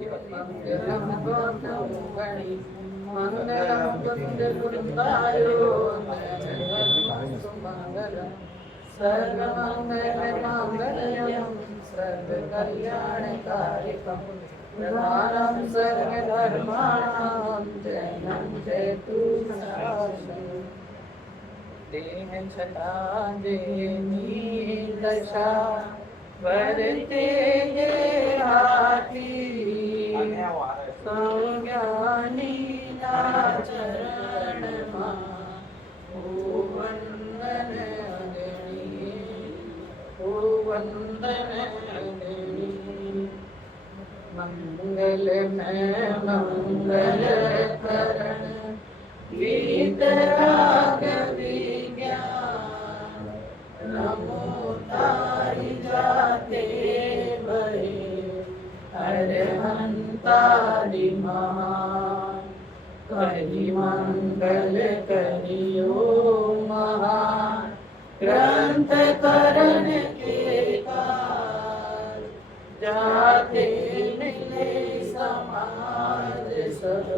मंगलम गौतमगणि मंगलम कुंदकुंदायो मंगलम सर्वमंगलमांगल्यं सर्वकल्याणकारिकं प्रधानं सर्वधर्माणां जयं जयतु शासनं देह छटा देनी दशा वरते ये हाथी सौज्ञानी चरण वंदन वंदन मंगल में मंगल करण वीतराग विज्ञान नमो तारि जाते भये अरहंतारि महान करि मंगल करियो महान ग्रंथ करण के काल जाते मिले समाज सब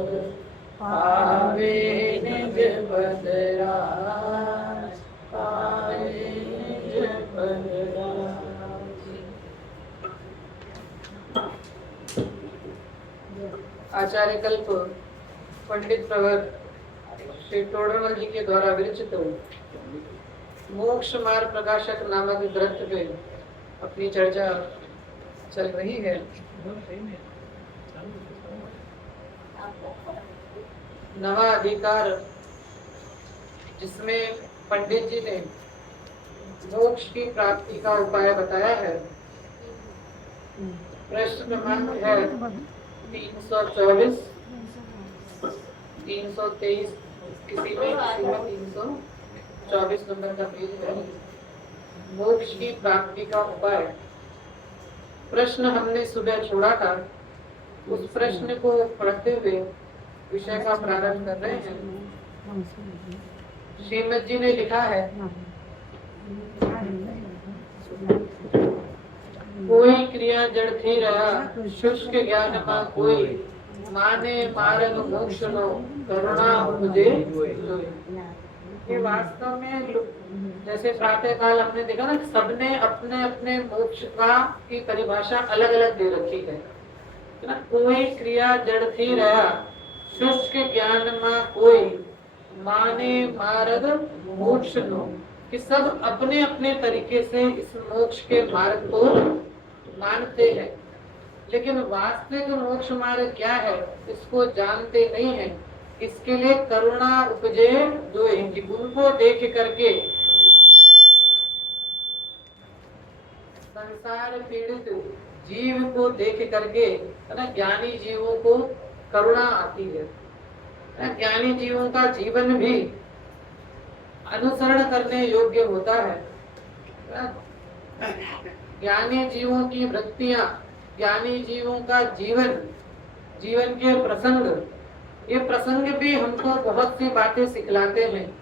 पावे निज बदराज पावे निज बदराज। आचार्य कल्प पंडित प्रवर श्री टोडरमल जी के द्वारा विरचित मोक्ष मार्ग प्रकाशक नामक ग्रंथ पे अपनी चर्चा चल रही है। नवा अधिकार जिसमें पंडित जी ने मोक्ष की प्राप्ति का उपाय बताया है। प्रश्न क्रमांक है 324, 323, किसी में 324 नंबर का पेज है। मोक्ष की प्राप्ति का उपाय प्रश्न हमने सुबह छोड़ा था। उस प्रश्न को पढ़ते हुए विषय का प्रारंभ कर रहे हैं। श्रीमद जी ने लिखा है, कोई क्रिया जड़ थी रहा शुष्क ज्ञान मा कोई माने मार्ग मोक्ष नो करुणा मुझे। ये वास्तव में जैसे प्रातः काल हमने देखा ना, सबने अपने अपने मोक्ष का की परिभाषा अलग अलग दे रखी है ना। कोई क्रिया जड़ थी रहा शुष्क ज्ञान में कोई माने मार्ग मोक्ष नो, कि सब अपने अपने तरीके से इस मोक्ष के मार्ग को मानते हैं, लेकिन वास्तविक मोक्ष मार्ग क्या है इसको जानते नहीं है। इसके लिए करुणा उपजे जो है, उनको देख करके संसार पीड़ित जीव को देख करके ना ज्ञानी जीवों को करुणा आती है। ज्ञानी जीवों का जीवन भी अनुसरण करने योग्य होता है। ज्ञानी जीवों की वृत्तियां, ज्ञानी जीवों का जीवन, जीवन के प्रसंग, ये प्रसंग भी हमको बहुत सी बातें सिखलाते हैं।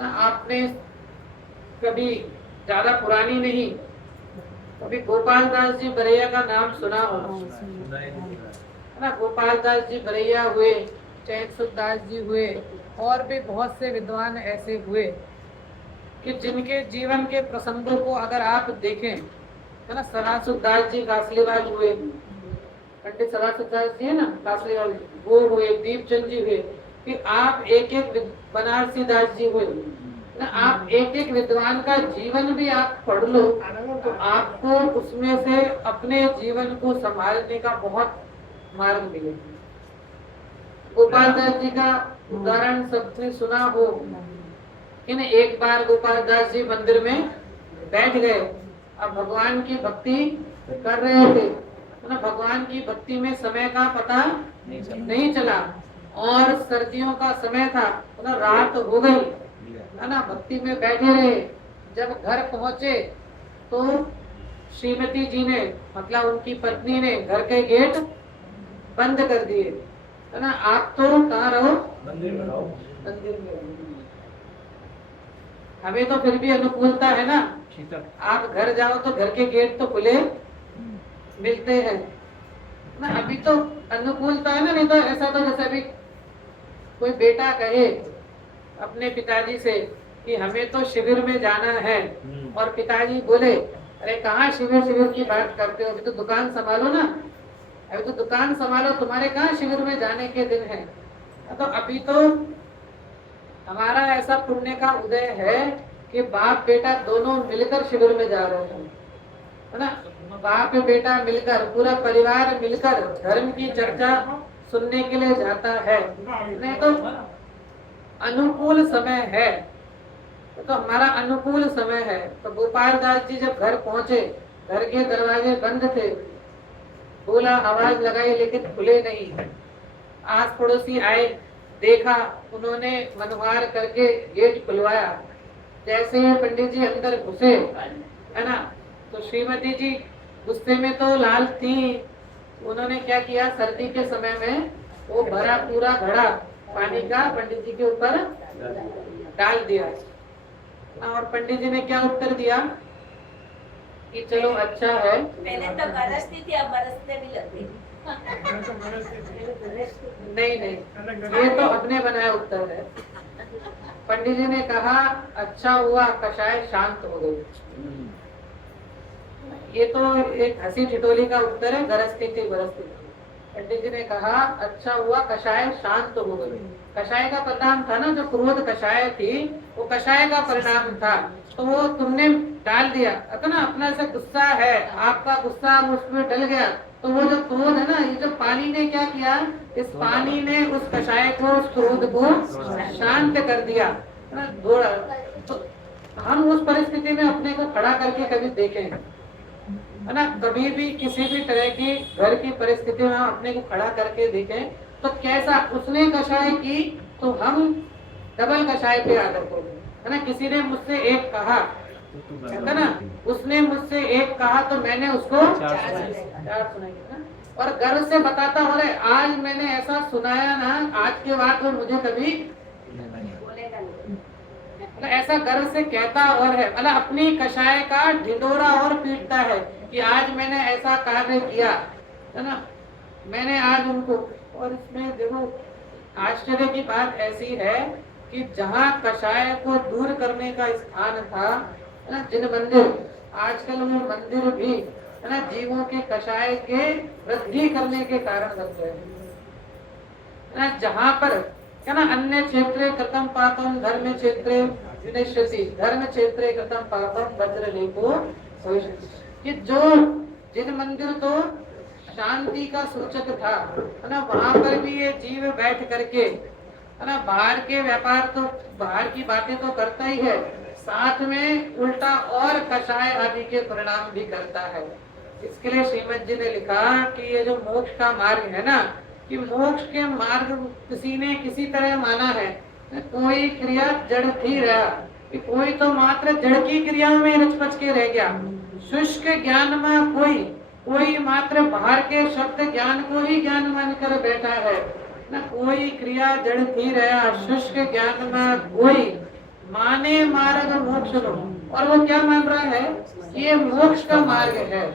आपने कभी ज्यादा पुरानी नहीं, कभी गोपाल दास जी बरैया का नाम सुना हो ना। गोपाल दास जी बरैया हुए, चैत सुखदास जी हुए, और भी बहुत से विद्वान ऐसे हुए कि जिनके जीवन के प्रसंगों को अगर आप देखें, है ना। सदासुखदास जी कासलीवाल हुए, पंडित सदासुखदास जी है ना कासलीवाल, वो हुए, दीपचंद जी हुए, कि आप एक एक बनारसी दास जी हुए ना। आप एक एक विद्वान का जीवन भी आप पढ़ लो तो आपको उसमें से अपने जीवन को संभालने का बहुत मार्ग मिलेगा। गोपाल दास जी का उदाहरण सबने सुना हो कि एक बार गोपाल दास जी मंदिर में बैठ गए, अब भगवान की भक्ति कर रहे थे ना। भगवान की भक्ति में समय का पता नहीं चला, और सर्दियों का समय था ना, रात हो गई है ना। भक्ति में बैठे रहे, जब घर पहुंचे तो श्रीमती जी ने, मतलब उनकी पत्नी ने, घर के गेट बंद कर दिए, है ना। आप तो कहाँ रहो, मंदिर में रहो, मंदिर में रहो। हमें तो फिर भी अनुकूलता है ना, आप घर जाओ तो घर के गेट तो खुले मिलते हैं, ना अभी तो अनुकूलता है ना, नहीं तो ऐसा तो जैसे अभी कोई बेटा कहे अपने पिताजी से कि हमें तो शिविर में जाना है, और पिताजी बोले अरे कहाँ शिविर शिविर की बात करते हो, अभी तो दुकान संभालो ना, अभी तो दुकान संभालो, तुम्हारे कहाँ शिविर में जाने के दिन है। तो अभी तो हमारा ऐसा पुण्य का उदय है कि बाप बेटा दोनों मिलकर शिविर में जा रहे हैं, है ना। बाप बेटा मिलकर, पूरा परिवार मिलकर धर्म की चर्चा सुनने के लिए जाता है। नहीं तो अनुकूल समय है, तो हमारा अनुकूल समय है। तो गोपाल दास जी जब घर पहुंचे, घर के दरवाजे बंद थे, बोला आवाज लगाई लेकिन खुले नहीं। आस पड़ोसी आए, देखा, उन्होंने मनवार करके गेट खुलवाया। जैसे ही पंडित जी अंदर घुसे, है ना, तो श्रीमती जी गुस्से में तो लाल थी, उन्होंने क्या किया, सर्दी के समय में वो भरा पूरा घड़ा पानी का पंडित जी के ऊपर डाल दिया। और पंडित जी ने क्या उत्तर दिया कि चलो अच्छा है। पहले तो बरसती थी, अब बरसने भी लगी। नहीं नहीं, ये तो अपने बनाया उत्तर है। पंडित जी ने कहा अच्छा हुआ कषाय शांत हो गई। ये तो एक हंसी ठिठोली का उत्तर है, गरजती थी बरसती थी। पंडित जी ने कहा अच्छा हुआ कषाय शांत हो गई। कषाय का परिणाम था ना, जो क्रोध कषाय थी वो कषाय का परिणाम था, तो वो तुमने डाल दिया था ना, अपना से गुस्सा है, आपका गुस्सा उसमें डल गया, तो वो जो क्रोध है ना, ये जो पानी ने क्या किया, इस पानी ने उस कषाय को, उस क्रोध को शांत कर दिया। तो हम उस परिस्थिति में अपने को खड़ा करके कभी देखें, है ना, कभी भी किसी भी तरह की घर की परिस्थिति में हम अपने को खड़ा करके देखें तो कैसा उसने कषाय की तो हम डबल कषाय पे आदर करें, है ना। किसी ने मुझसे एक कहा, है ना, उसने मुझसे एक कहा तो मैंने उसको चार सुनाई ना, और गर्व से बताता हो रहे आज मैंने ऐसा सुनाया ना, आज के बाद वो मुझे कभी ऐसा गर्व से कहता और है, मतलब अपनी कषाय का ढिंडोरा और पीटता है कि आज मैंने ऐसा कार्य किया, है ना, मैंने आज उनको। और इसमें देखो आश्चर्य की बात ऐसी है कि जहाँ कषाय को दूर करने का स्थान था, है ना, जिन मंदिर, आजकल वो मंदिर भी, है ना, जीवों के कषाय के वृद्धि करने के कारण बन गए, है ना। जहाँ पर, है ना, अन्य क्षेत्रे कृतम पापम धर्म क्षेत्रे विनश्यति, धर्म क्षेत्रे कृतम पापम वज्रलेपो भविष्यति। कि जो जिन मंदिर तो शांति का सूचक था, है ना, वहां पर भी ये जीव बैठ करके, है ना, बाहर के व्यापार तो, बाहर की बातें तो करता ही है, साथ में उल्टा और कषाय आदि के परिणाम भी करता है। इसके लिए श्रीमद जी ने लिखा कि ये जो मोक्ष का मार्ग है ना, कि मोक्ष के मार्ग किसी ने किसी तरह माना है, कोई क्रिया जड़ थी रहा, कि कोई तो मात्र जड़ की क्रियाओं में रचपच के रह गया, शुष्क ज्ञान में कोई मात्र बाहर के शब्द ज्ञान को ही ज्ञान मानकर बैठा है ना, कोई क्रिया जड़ थी रहा, शुष्क ज्ञान में कोई माने मार्ग मोक्ष लो, और वो क्या मान रहा है, ये मोक्ष का मार्ग है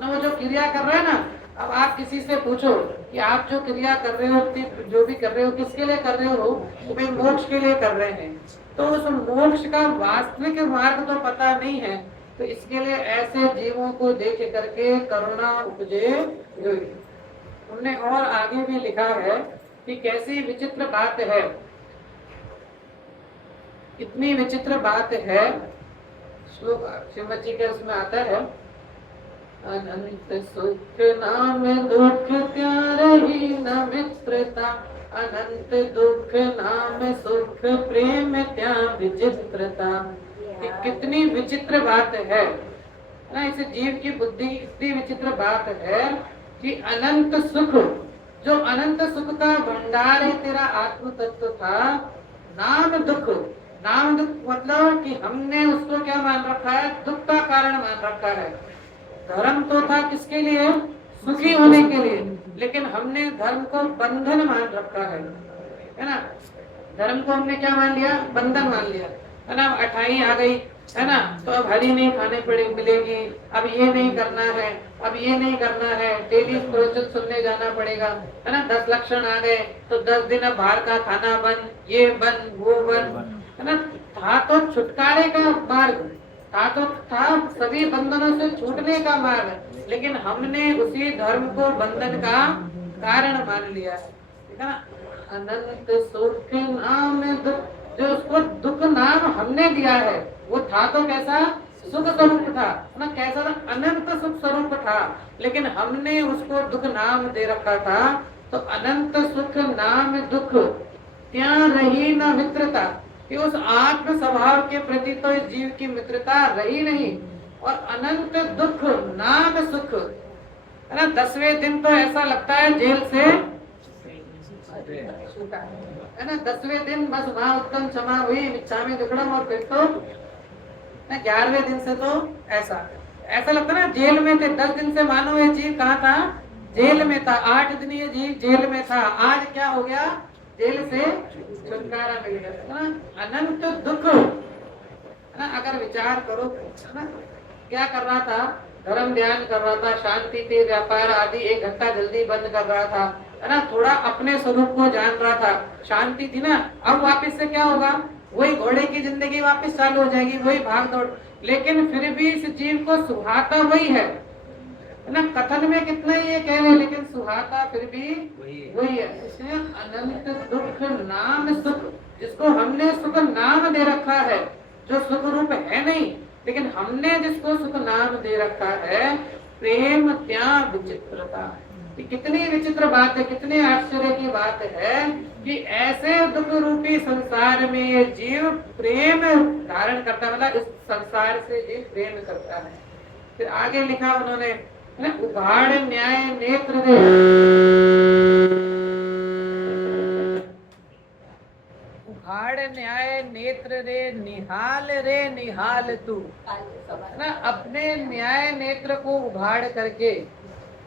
ना। वो जो क्रिया कर रहा है ना, अब आप किसी से पूछो कि आप जो क्रिया कर रहे हो, जो भी कर रहे हो, किसके लिए कर रहे हो, तो भाई मोक्ष के लिए कर रहे हैं, तो उस मोक्ष का वास्तविक मार्ग तो पता नहीं है, तो इसके लिए ऐसे जीवों को देख करके करुणा उपजे। उन्होंने और आगे भी लिखा है कि कैसी विचित्र बात है, इतनी विचित्र बात है। श्लोक श्रीमद जी के उसमें आता है, अनंत सुख नाम दुख त्यारही न मित्रता, अनंत दुख नाम सुख प्रेम त्या विचित्रता। कितनी विचित्र बात है ना, इस जीव की बुद्धि इतनी विचित्र बात है कि अनंत सुख, जो अनंत सुख का भंडार है तेरा आत्म तत्व था, नाम दुख, नाम दुख मतलब कि हमने उसको क्या मान रखा है, दुख का कारण मान रखा है। धर्म तो था किसके लिए, सुखी होने के लिए, लेकिन हमने धर्म को बंधन मान रखा है ना। धर्म को हमने क्या मान लिया, बंधन मान लिया, है ना। 28 आ गई, है ना। तो अब हरी नहीं खाने पड़े मिलेगी, अब ये नहीं करना है, अब ये नहीं करना है, डेली प्रवचन सुनने जाना पड़ेगा, है ना। 10 लक्षण आ गए तो 10 दिन अब बाहर का खाना बंद, ये बंद, वो बंद, है ना। था तो छुटकारे का मार्ग, था सभी बंधनों से छूटने का मार्ग, लेकिन हमने उसी धर्म को बंधन का कारण मान लिया है, ठीक है ना। अनंत सुख नाम दुख, जो उसको दुख नाम हमने दिया है, वो था तो कैसा सुख स्वरूप था ना, कैसा था, अनंत सुख स्वरूप था, लेकिन हमने उसको दुख नाम दे रखा था। तो अनंत सुख नाम दुख त्या रही न मित्रता, कि उस आत्म स्वभाव के प्रति तो इस जीव की मित्रता रही नहीं, और अनंत दुख नाम सुख, है ना। 10वें दिन तो ऐसा लगता है जेल से छूटा, है ना। 10वें दिन बस वहां उत्तम क्षमा हुई, मिच्छामि दुक्कडम, और फिर तो 11वें दिन से तो ऐसा लगता ना जेल में थे। 10 दिन से मानो ये जीव कहाँ था, जेल में था। 8 दिन ये जीव जेल में था, आज क्या हो गया, जेल से छुटकारा मिल गया, है ना। अनंत दुख, है ना। अगर विचार करो, है ना, क्या कर रहा था, धर्म ध्यान कर रहा था, शांति थी, व्यापार आदि 1 घंटा जल्दी बंद कर रहा था, है ना। थोड़ा अपने स्वरूप को जान रहा था, शांति थी ना। अब वापस से क्या होगा, वही घोड़े की जिंदगी वापस चालू हो जाएगी, वही भाग दौड़। लेकिन फिर भी इस जीव को सुहाता वही है ना। कथन में कितना ही ये कह रहे, लेकिन सुहाता फिर भी वही है। इसलिए अनंत दुख नाम सुख, जिसको हमने सुख नाम दे रखा है, जो सुख रूप है नहीं, लेकिन हमने जिसको सुख नाम दे रखा है, प्रेम त्याग विचित्रता। कितनी विचित्र बात है, कितनी आश्चर्य की बात है कि ऐसे दुख रूपी संसार में ये जीव प्रेम धारण करता है, मतलब इस संसार से जीव प्रेम करता है। फिर आगे लिखा उन्होंने, उघाड़ न्याय नेत्र दे, उघाड़ न्याय नेत्र रे निहाल तू, ना। अपने न्याय नेत्र को उघाड़ करके,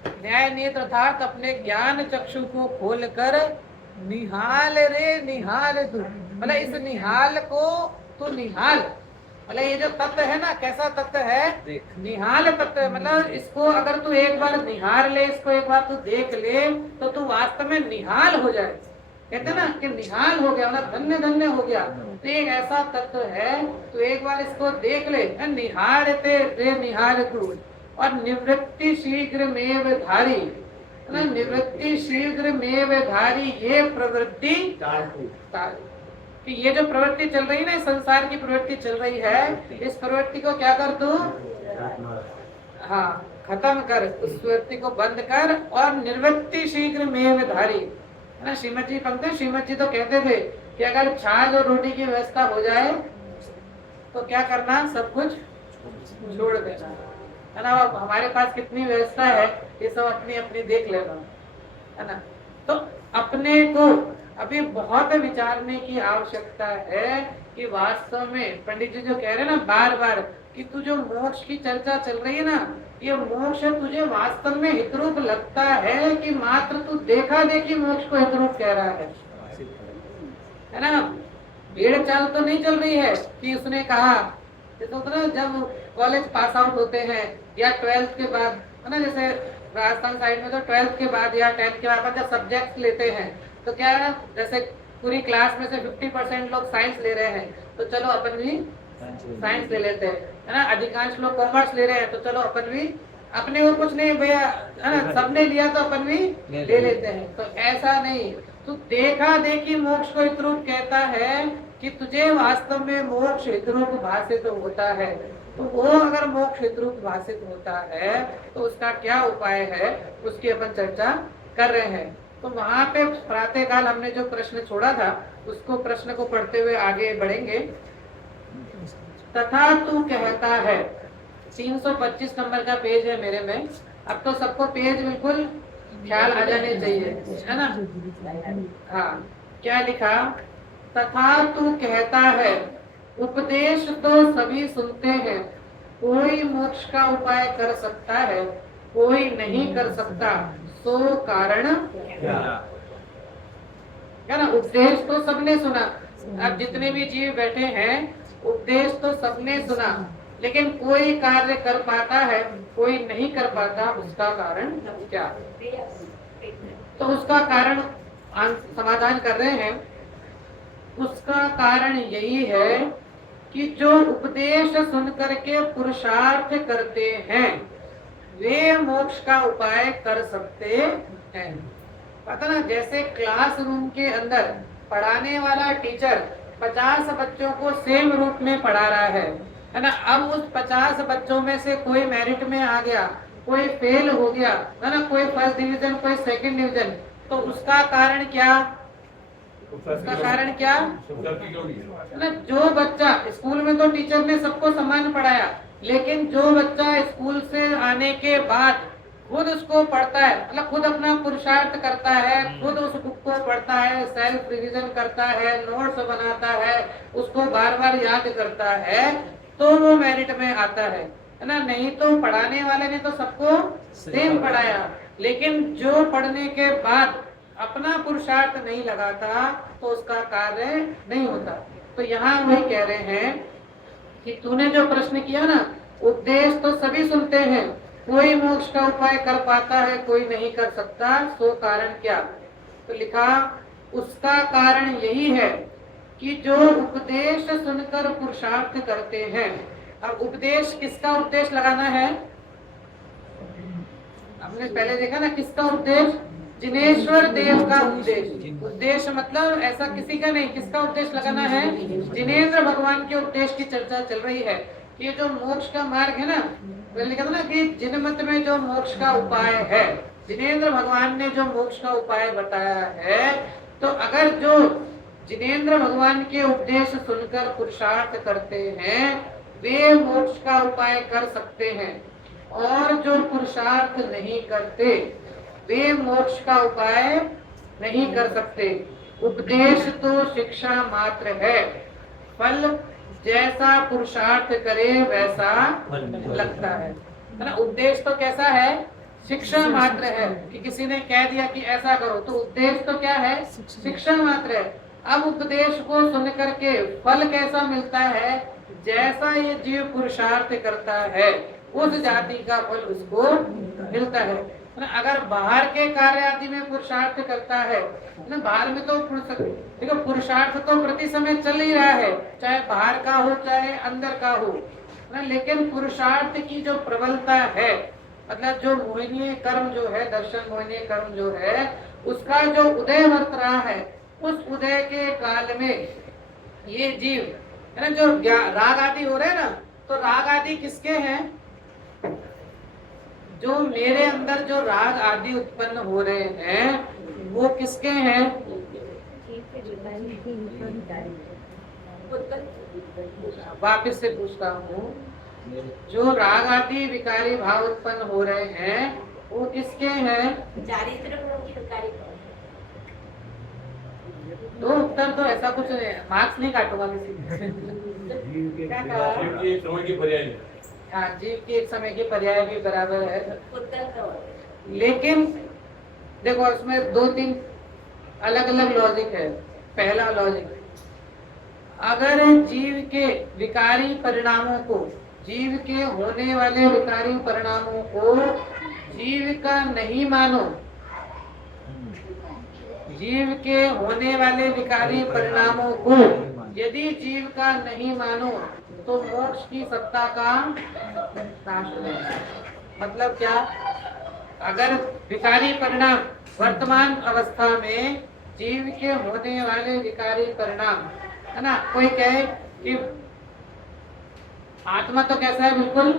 न्याय नेत्र अर्थात अपने ज्ञान चक्षु को खोलकर, निहाल तू, मतलब इस निहाल को तू निहाल, मतलब ये जो तत्व है ना, कैसा तत्व है, निहाल तत्व है। मतलब इसको अगर तू एक बार निहार ले, इसको एक बार तू देख ले, तो तू वास्तव में निहाल हो जाए। कहते ना कि निहाल हो गया, मतलब धन्य धन्य हो गया। तो एक ऐसा तत्व है, तू एक बार इसको देख ले, निहारते रे निहाल तू, और निवृत्ति शीघ्र मेव धारी, निवृत्ति शीघ्र मेव धारी, ये प्रवृत्ति कि ये जो प्रवृत्ति चल रही है ना, संसार की प्रवृत्ति चल रही है, इस प्रवृत्ति को क्या कर तू, हाँ, खत्म कर, उस प्रवृत्ति को बंद कर, और निवृत्ति शीघ्र मेव धारी, है ना। श्रीमद जी पंक्ति, श्रीमद जी तो कहते थे कि अगर छाछ और रोटी की व्यवस्था हो जाए तो क्या करना, सब कुछ छोड़ देना, है ना। अब हमारे पास कितनी व्यवस्था है, ये सब अपनी अपनी देख लेना, है ना। तो अपने को अभी बहुत विचारने की आवश्यकता है कि वास्तव में पंडित जी जो कह रहे हैं ना बार बार कि तू जो मोक्ष की चर्चा चल रही है ना, ये मोक्ष तुझे वास्तव में हितरूप लगता है कि मात्र तू देखा देखी मोक्ष को हितरूप कह रहा है ना। भीड़ चाल तो नहीं चल रही है कि उसने कहा, जैसे जब कॉलेज पास आउट होते हैं या 12th के बाद, है ना, जैसे राजस्थान साइड में तो 12th के बाद या 10th के बाद जब सब्जेक्ट लेते हैं तो क्या है, जैसे पूरी क्लास में से 50% लोग साइंस ले रहे हैं, तो चलो अपन भी साइंस ले लेते हैं, है ना। अधिकांश लोग कॉमर्स ले रहे हैं, तो चलो अपन भी, अपने को कुछ नहीं भैया, है ना, सबने लिया तो अपन भी ले लेते हैं। तो ऐसा नहीं, तो देखा देखी मोक्ष को हितरूप कहता है कि तुझे वास्तव में मोक्ष हितरूप भाषित होता है। तो वो अगर मोक्ष हितरूप भाषित होता है तो उसका क्या उपाय है, उसकी अपन चर्चा कर रहे हैं। तो वहां पे प्रातः काल हमने जो प्रश्न छोड़ा था, उसको प्रश्न को पढ़ते हुए आगे बढ़ेंगे। तथा तू कहता है, 325 नंबर का पेज है मेरे में। अब तो सबको पेज बिल्कुल ख्याल आ जाने चाहिए, है ना। हाँ, क्या लिखा, तथा तू कहता है, उपदेश तो सभी सुनते हैं, कोई मोक्ष का उपाय कर सकता है, कोई नहीं कर सकता, सो कारण क्या ना। उपदेश तो सबने सुना, अब जितने भी जीव बैठे हैं उपदेश तो सबने सुना, लेकिन कोई कार्य कर पाता है, कोई नहीं कर पाता, उसका कारण क्या? तो उसका कारण समाधान कर रहे हैं। उसका कारण यही है कि जो उपदेश सुन करके पुरुषार्थ करते हैं वे मोक्ष का उपाय कर सकते हैं। पता ना, जैसे क्लासरूम के अंदर पढ़ाने वाला टीचर 50 बच्चों को सेम रूप में पढ़ा रहा है ना। अब उस 50 बच्चों में से कोई मेरिट में आ गया, कोई फेल हो गया, है ना, कोई फर्स्ट डिवीजन, कोई सेकंड डिवीजन, तो उसका कारण क्या? उसका कारण क्या ना? जो बच्चा स्कूल में तो टीचर ने सबको समान पढ़ाया, लेकिन जो बच्चा स्कूल से आने के बाद खुद उसको पढ़ता है, मतलब खुद अपना पुरुषार्थ करता है, खुद उस बुक को पढ़ता है, सेल्फ रिवीजन करता है, नोट्स बनाता है, उसको बार बार याद करता है, तो वो मेरिट में आता है ना। नहीं तो पढ़ाने वाले ने तो सबको सेम पढ़ाया, लेकिन जो पढ़ने के बाद अपना पुरुषार्थ नहीं लगाता तो उसका कार्य नहीं होता। तो यहाँ वही कह रहे हैं कि तूने जो प्रश्न किया ना, उपदेश तो सभी सुनते हैं, कोई मोक्ष का उपाय कर पाता है, कोई नहीं कर सकता, सो कारण क्या? तो लिखा उसका कारण यही है कि जो उपदेश सुनकर पुरुषार्थ करते हैं। अब उपदेश, किसका उपदेश लगाना है? हमने पहले देखा ना, किसका उपदेश? जिनेश्वर देव का उपदेश। उपदेश मतलब ऐसा किसी का नहीं, किसका उपदेश लगाना है? जिनेंद्र भगवान के उपदेश की चर्चा चल रही है। ये जो मोक्ष का मार्ग है ना, लिखा था ना कि जिनमत में जो मोक्ष का उपाय है, जिनेंद्र भगवान ने जो मोक्ष का उपाय बताया है, तो अगर जो जिनेंद्र भगवान के उपदेश सुनकर पुरुषार्थ करते हैं वे मोक्ष का उपाय कर सकते हैं, और जो पुरुषार्थ नहीं करते वे मोक्ष का उपाय नहीं कर सकते। उपदेश तो शिक्षा मात्र है, फल जैसा पुरुषार्थ करे वैसा लगता है ना। उपदेश तो कैसा है? शिक्षा मात्र है, कि किसी ने कह दिया कि ऐसा करो, तो उपदेश तो क्या है? शिक्षा मात्र है। अब उपदेश को सुन करके फल कैसा मिलता है? जैसा ये जीव पुरुषार्थ करता है उस जाति का फल उसको मिलता है। अगर बाहर के कार्य आदि में पुरुषार्थ करता है ना, बाहर में तो देखो पुरुषार्थ तो प्रति समय चल ही रहा है, चाहे बाहर का हो चाहे अंदर का हो ना, लेकिन पुरुषार्थ की जो प्रबलता है, मतलब जो मोहिनीय कर्म जो है, दर्शन मोहिनीय कर्म जो है, उसका जो उदय वर्त रहा है, उस उदय के काल में ये जीव है ना, जो राग आदि हो रहे हैं ना, तो राग आदि किसके हैं? जो मेरे अंदर जो राग आदि उत्पन्न हो रहे हैं वो किसके हैं? वापिस से पूछता हूँ, जो राग आदि विकारी भाव उत्पन्न हो रहे हैं वो किसके हैं? तो उत्तर तो ऐसा कुछ मार्क्स नहीं काटूंगा किसी। हाँ, जीव की एक समय की पर्याय भी बराबर है, लेकिन देखो इसमें दो तीन अलग अलग लॉजिक है। पहला लॉजिक, अगर जीव के विकारी परिणामों को, जीव के होने वाले विकारी परिणामों को जीव का नहीं मानो, जीव के होने वाले विकारी परिणामों को यदि जीव का नहीं मानो तो मोक्ष की सत्ता का नाश हो जाएगा। मतलब क्या? अगर विकारी परिणाम वर्तमान अवस्था में जीव के होने वाले विकारी परिणाम है ना, कोई कहे कि आत्मा तो कैसा है? बिल्कुल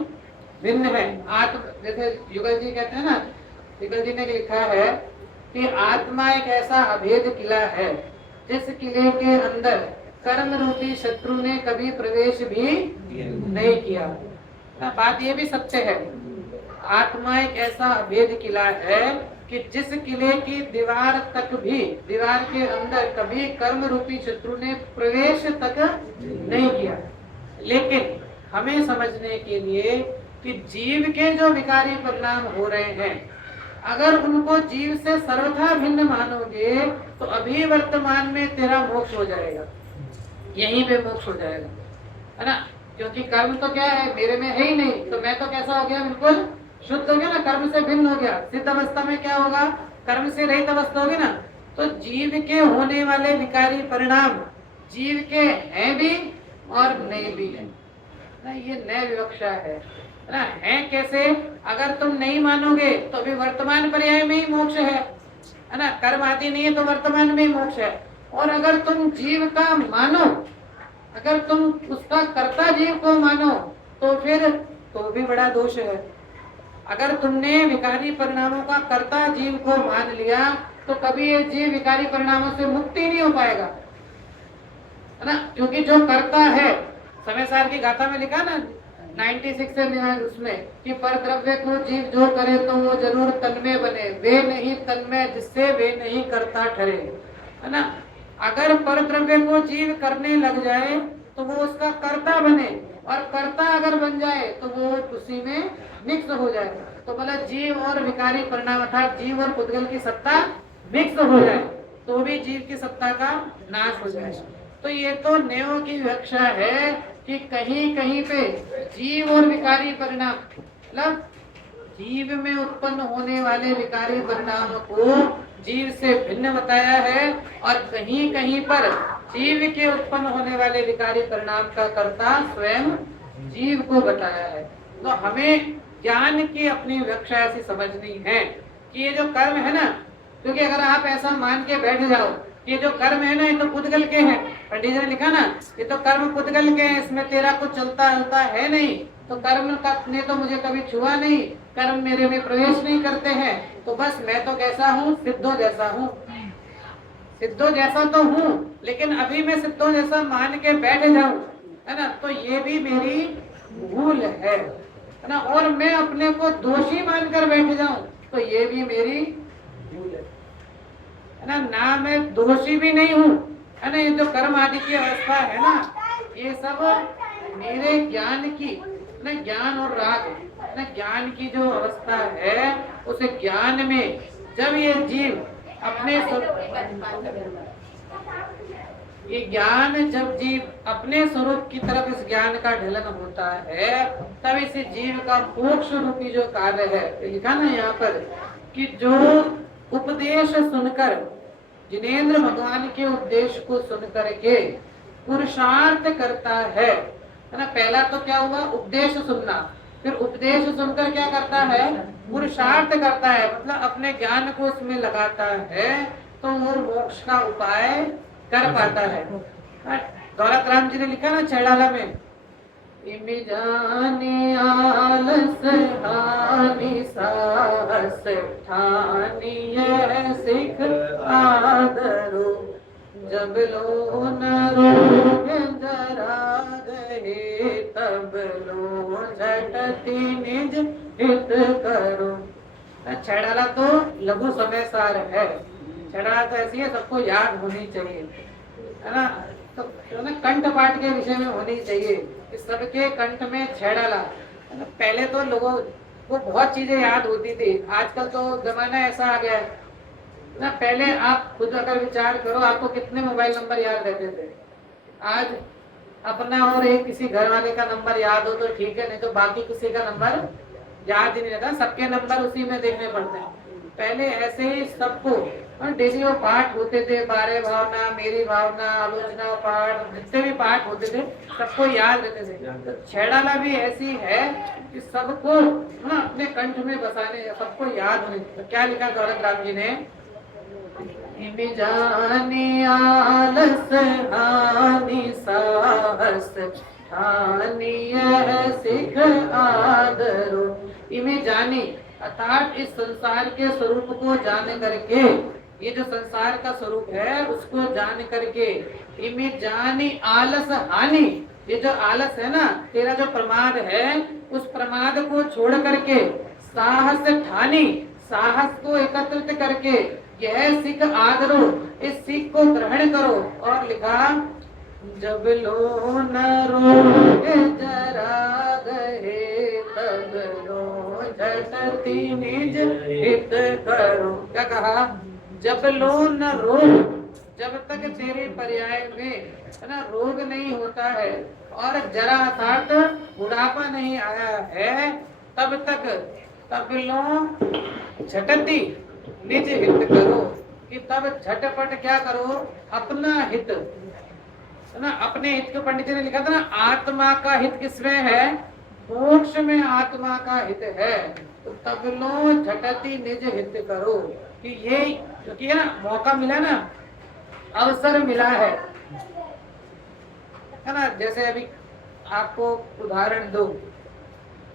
भिन्न है। आत्मा, जैसे युगल जी कहते हैं ना, युगल जी ने लिखा है कि आत्मा एक ऐसा अभेद किला है जिस किले के अंदर कर्म रूपी शत्रु ने कभी प्रवेश भी नहीं किया। बात ये भी सत्य है, आत्मा एक ऐसा अभेद किला है कि जिस किले की दीवार तक भी, दीवार के अंदर कभी कर्म रूपी शत्रु ने प्रवेश तक नहीं किया। लेकिन हमें समझने के लिए कि जीव के जो विकारी परिणाम हो रहे हैं, अगर उनको जीव से सर्वथा भिन्न मानोगे तो अभी वर्तमान में तेरा मोक्ष हो जाएगा, यहीं पे मोक्ष हो जाएगा। है ना, क्योंकि कर्म तो क्या है, मेरे में है ही नहीं, तो मैं तो कैसा हो गया, बिल्कुल शुद्ध हो गया ना, कर्म से भिन्न हो गया। सिद्ध अवस्था में क्या होगा, कर्म से रहित अवस्था होगी ना। तो जीव के होने वाले विकारी परिणाम जीव के हैं भी और नहीं भी है ना, ये नए विवक्षा है ना। है कैसे, अगर तुम नहीं मानोगे तो अभी वर्तमान पर्याय में ही मोक्ष है ना, कर्म आदि नहीं है तो वर्तमान में ही मोक्ष है। और अगर तुम जीव का मानो, अगर तुम उसका कर्ता जीव को मानो, तो फिर तो भी बड़ा दोष है। अगर तुमने विकारी परिणामों का कर्ता जीव को मान लिया, तो कभी ये जीव विकारी परिणामों से मुक्ति नहीं हो पाएगा, है ना। क्योंकि जो कर्ता है, समय सार की गाथा में लिखा ना 96 से उसमें कि पर द्रव्य को जीव जो करे तो वो जरूर तन्मय बने, वे नहीं तन्मय जिससे वे नहीं कर्ता ठहरे, है ना। अगर पर द्रव्य को जीव करने लग जाए तो वो उसका कर्ता बने, और कर्ता अगर बन जाए तो वो उसी में मिक्स हो जाए। तो बोला जीव और विकारी परिणाम अर्थात जीव और पुद्गल की सत्ता मिक्स हो जाए तो भी जीव की सत्ता का नाश हो जाए। तो ये तो नेयों की व्याख्या है कि कहीं कहीं पे जीव और विकारी परिणाम, मतलब जीव में उत्पन्न होने वाले विकारी परिणाम को जीव से भिन्न बताया है, और कहीं कहीं पर जीव के उत्पन्न होने वाले विकारी परिणाम का कर्ता स्वयं जीव को बताया है। तो हमें ज्ञान की अपनी व्याख्या ऐसी समझनी है कि ये जो कर्म है ना, क्योंकि अगर आप ऐसा मान के बैठ जाओ ये जो कर्म है ना, ये तो पुद्गल के हैं, पंडित जी ने लिखा ना, ये तो कर्म पुद्गल के हैं, इसमें तेरा कुछ चलता हलता है नहीं, तो कर्म का ने तो मुझे कभी छुआ नहीं, कर्म मेरे में प्रवेश नहीं करते हैं, तो बस मैं तो कैसा हूँ, सिद्धो जैसा हूँ। सिद्धो जैसा तो हूँ, लेकिन अभी मैं सिद्धो जैसा मान के बैठ जाऊं, है ना, तो ये भी मेरी भूल है ना। और मैं अपने को दोषी मानकर बैठ जाऊं तो ये भी मेरी भूल है ना। मैं दोषी भी नहीं हूँ, है ना। ये जो कर्म आदि की अवस्था है ना, ये सब मेरे ज्ञान की ना, ज्ञान और राग ना, ज्ञान की जो अवस्था है, उस ज्ञान में जब ये जीव अपने ये ज्ञान, जब जीव अपने स्वरूप की तरफ इस ज्ञान का ढलन होता है, तब इस जीव का मोक्ष रूपी जो कार्य है, लिखा ना यहाँ पर कि जो उपदेश सुनकर, जिनेंद्र भगवान के उपदेश को सुनकर के पुरुषार्थ करता है ना। पहला तो क्या हुआ, उपदेश सुनना, फिर उपदेश सुनकर क्या करता है, पुरुषार्थ करता है, मतलब अपने ज्ञान को उसमें लगाता है, तो वो मोक्ष का उपाय कर पाता है। दौलत राम जी ने लिखा ना छैड़ाला में, इमि जानी आलस हानि साहस ठानी सिख आदरो, जब लो न रोग जरा गए, तब लो झटति निज हित करो। छैड़ाला तो लघु समय सार है, छैड़ाला तो ऐसी है सबको याद होनी चाहिए, है ना। तो ना कंठ पाठ के विषय में होनी चाहिए कि सबके कंठ में छैड़ाला। पहले तो लोगों को बहुत चीजें याद होती थी, आजकल तो जमाना ऐसा आ गया है ना। पहले आप खुद अगर विचार करो, आपको कितने मोबाइल नंबर याद रहते थे। आज अपना और एक किसी घर वाले का नंबर याद हो तो ठीक है, नहीं तो बाकी किसी का नंबर याद ही नहीं रहता, सबके नंबर उसी में देखने पड़ते हैं। पहले ऐसे ही सबको डेली वो पाठ होते थे, बारे भावना, मेरी भावना, आलोचना पाठ, जितने भी पाठ होते थे सबको याद रहते थे। तो छैड़ाला भी ऐसी है कि सबको ना अपने कंठ में बसाने, सबको याद होने। तो क्या लिखा दौलत राम जी ने, इमि जानी आलस हानि साहस ठानी सिख आदरो। इमि जानी अर्थात इस संसार के स्वरूप को जान करके, ये जो संसार का स्वरूप है उसको जान करके, इमि जानी आलस हानि, ये जो आलस है ना, तेरा जो प्रमाद है, उस प्रमाद को छोड़ करके साहस ठानी, साहस को एकत्रित करके यह सिख आदरो, इस सिख को ग्रहण करो। और लिखा, जब लो न रोग जरा गए, तब लो झटति निज हित करो। क्या कहा, जब लो न रोग, जब तक तेरे पर्याय में है ना रोग नहीं होता है और जरा अर्थात बुढ़ापा नहीं आया है, तब तक तब लो झटती निज हित करो, कि तब झटपट क्या करो, अपना हित, है ना, अपने हित को पंडित जी ने लिखा था ना, आत्मा का हित किसमें है, मोक्ष में आत्मा का हित है, तो तब लो झटती निज हित करो, कि ये क्योंकि है ना मौका मिला ना, अवसर मिला है ना। जैसे अभी आपको उदाहरण दो,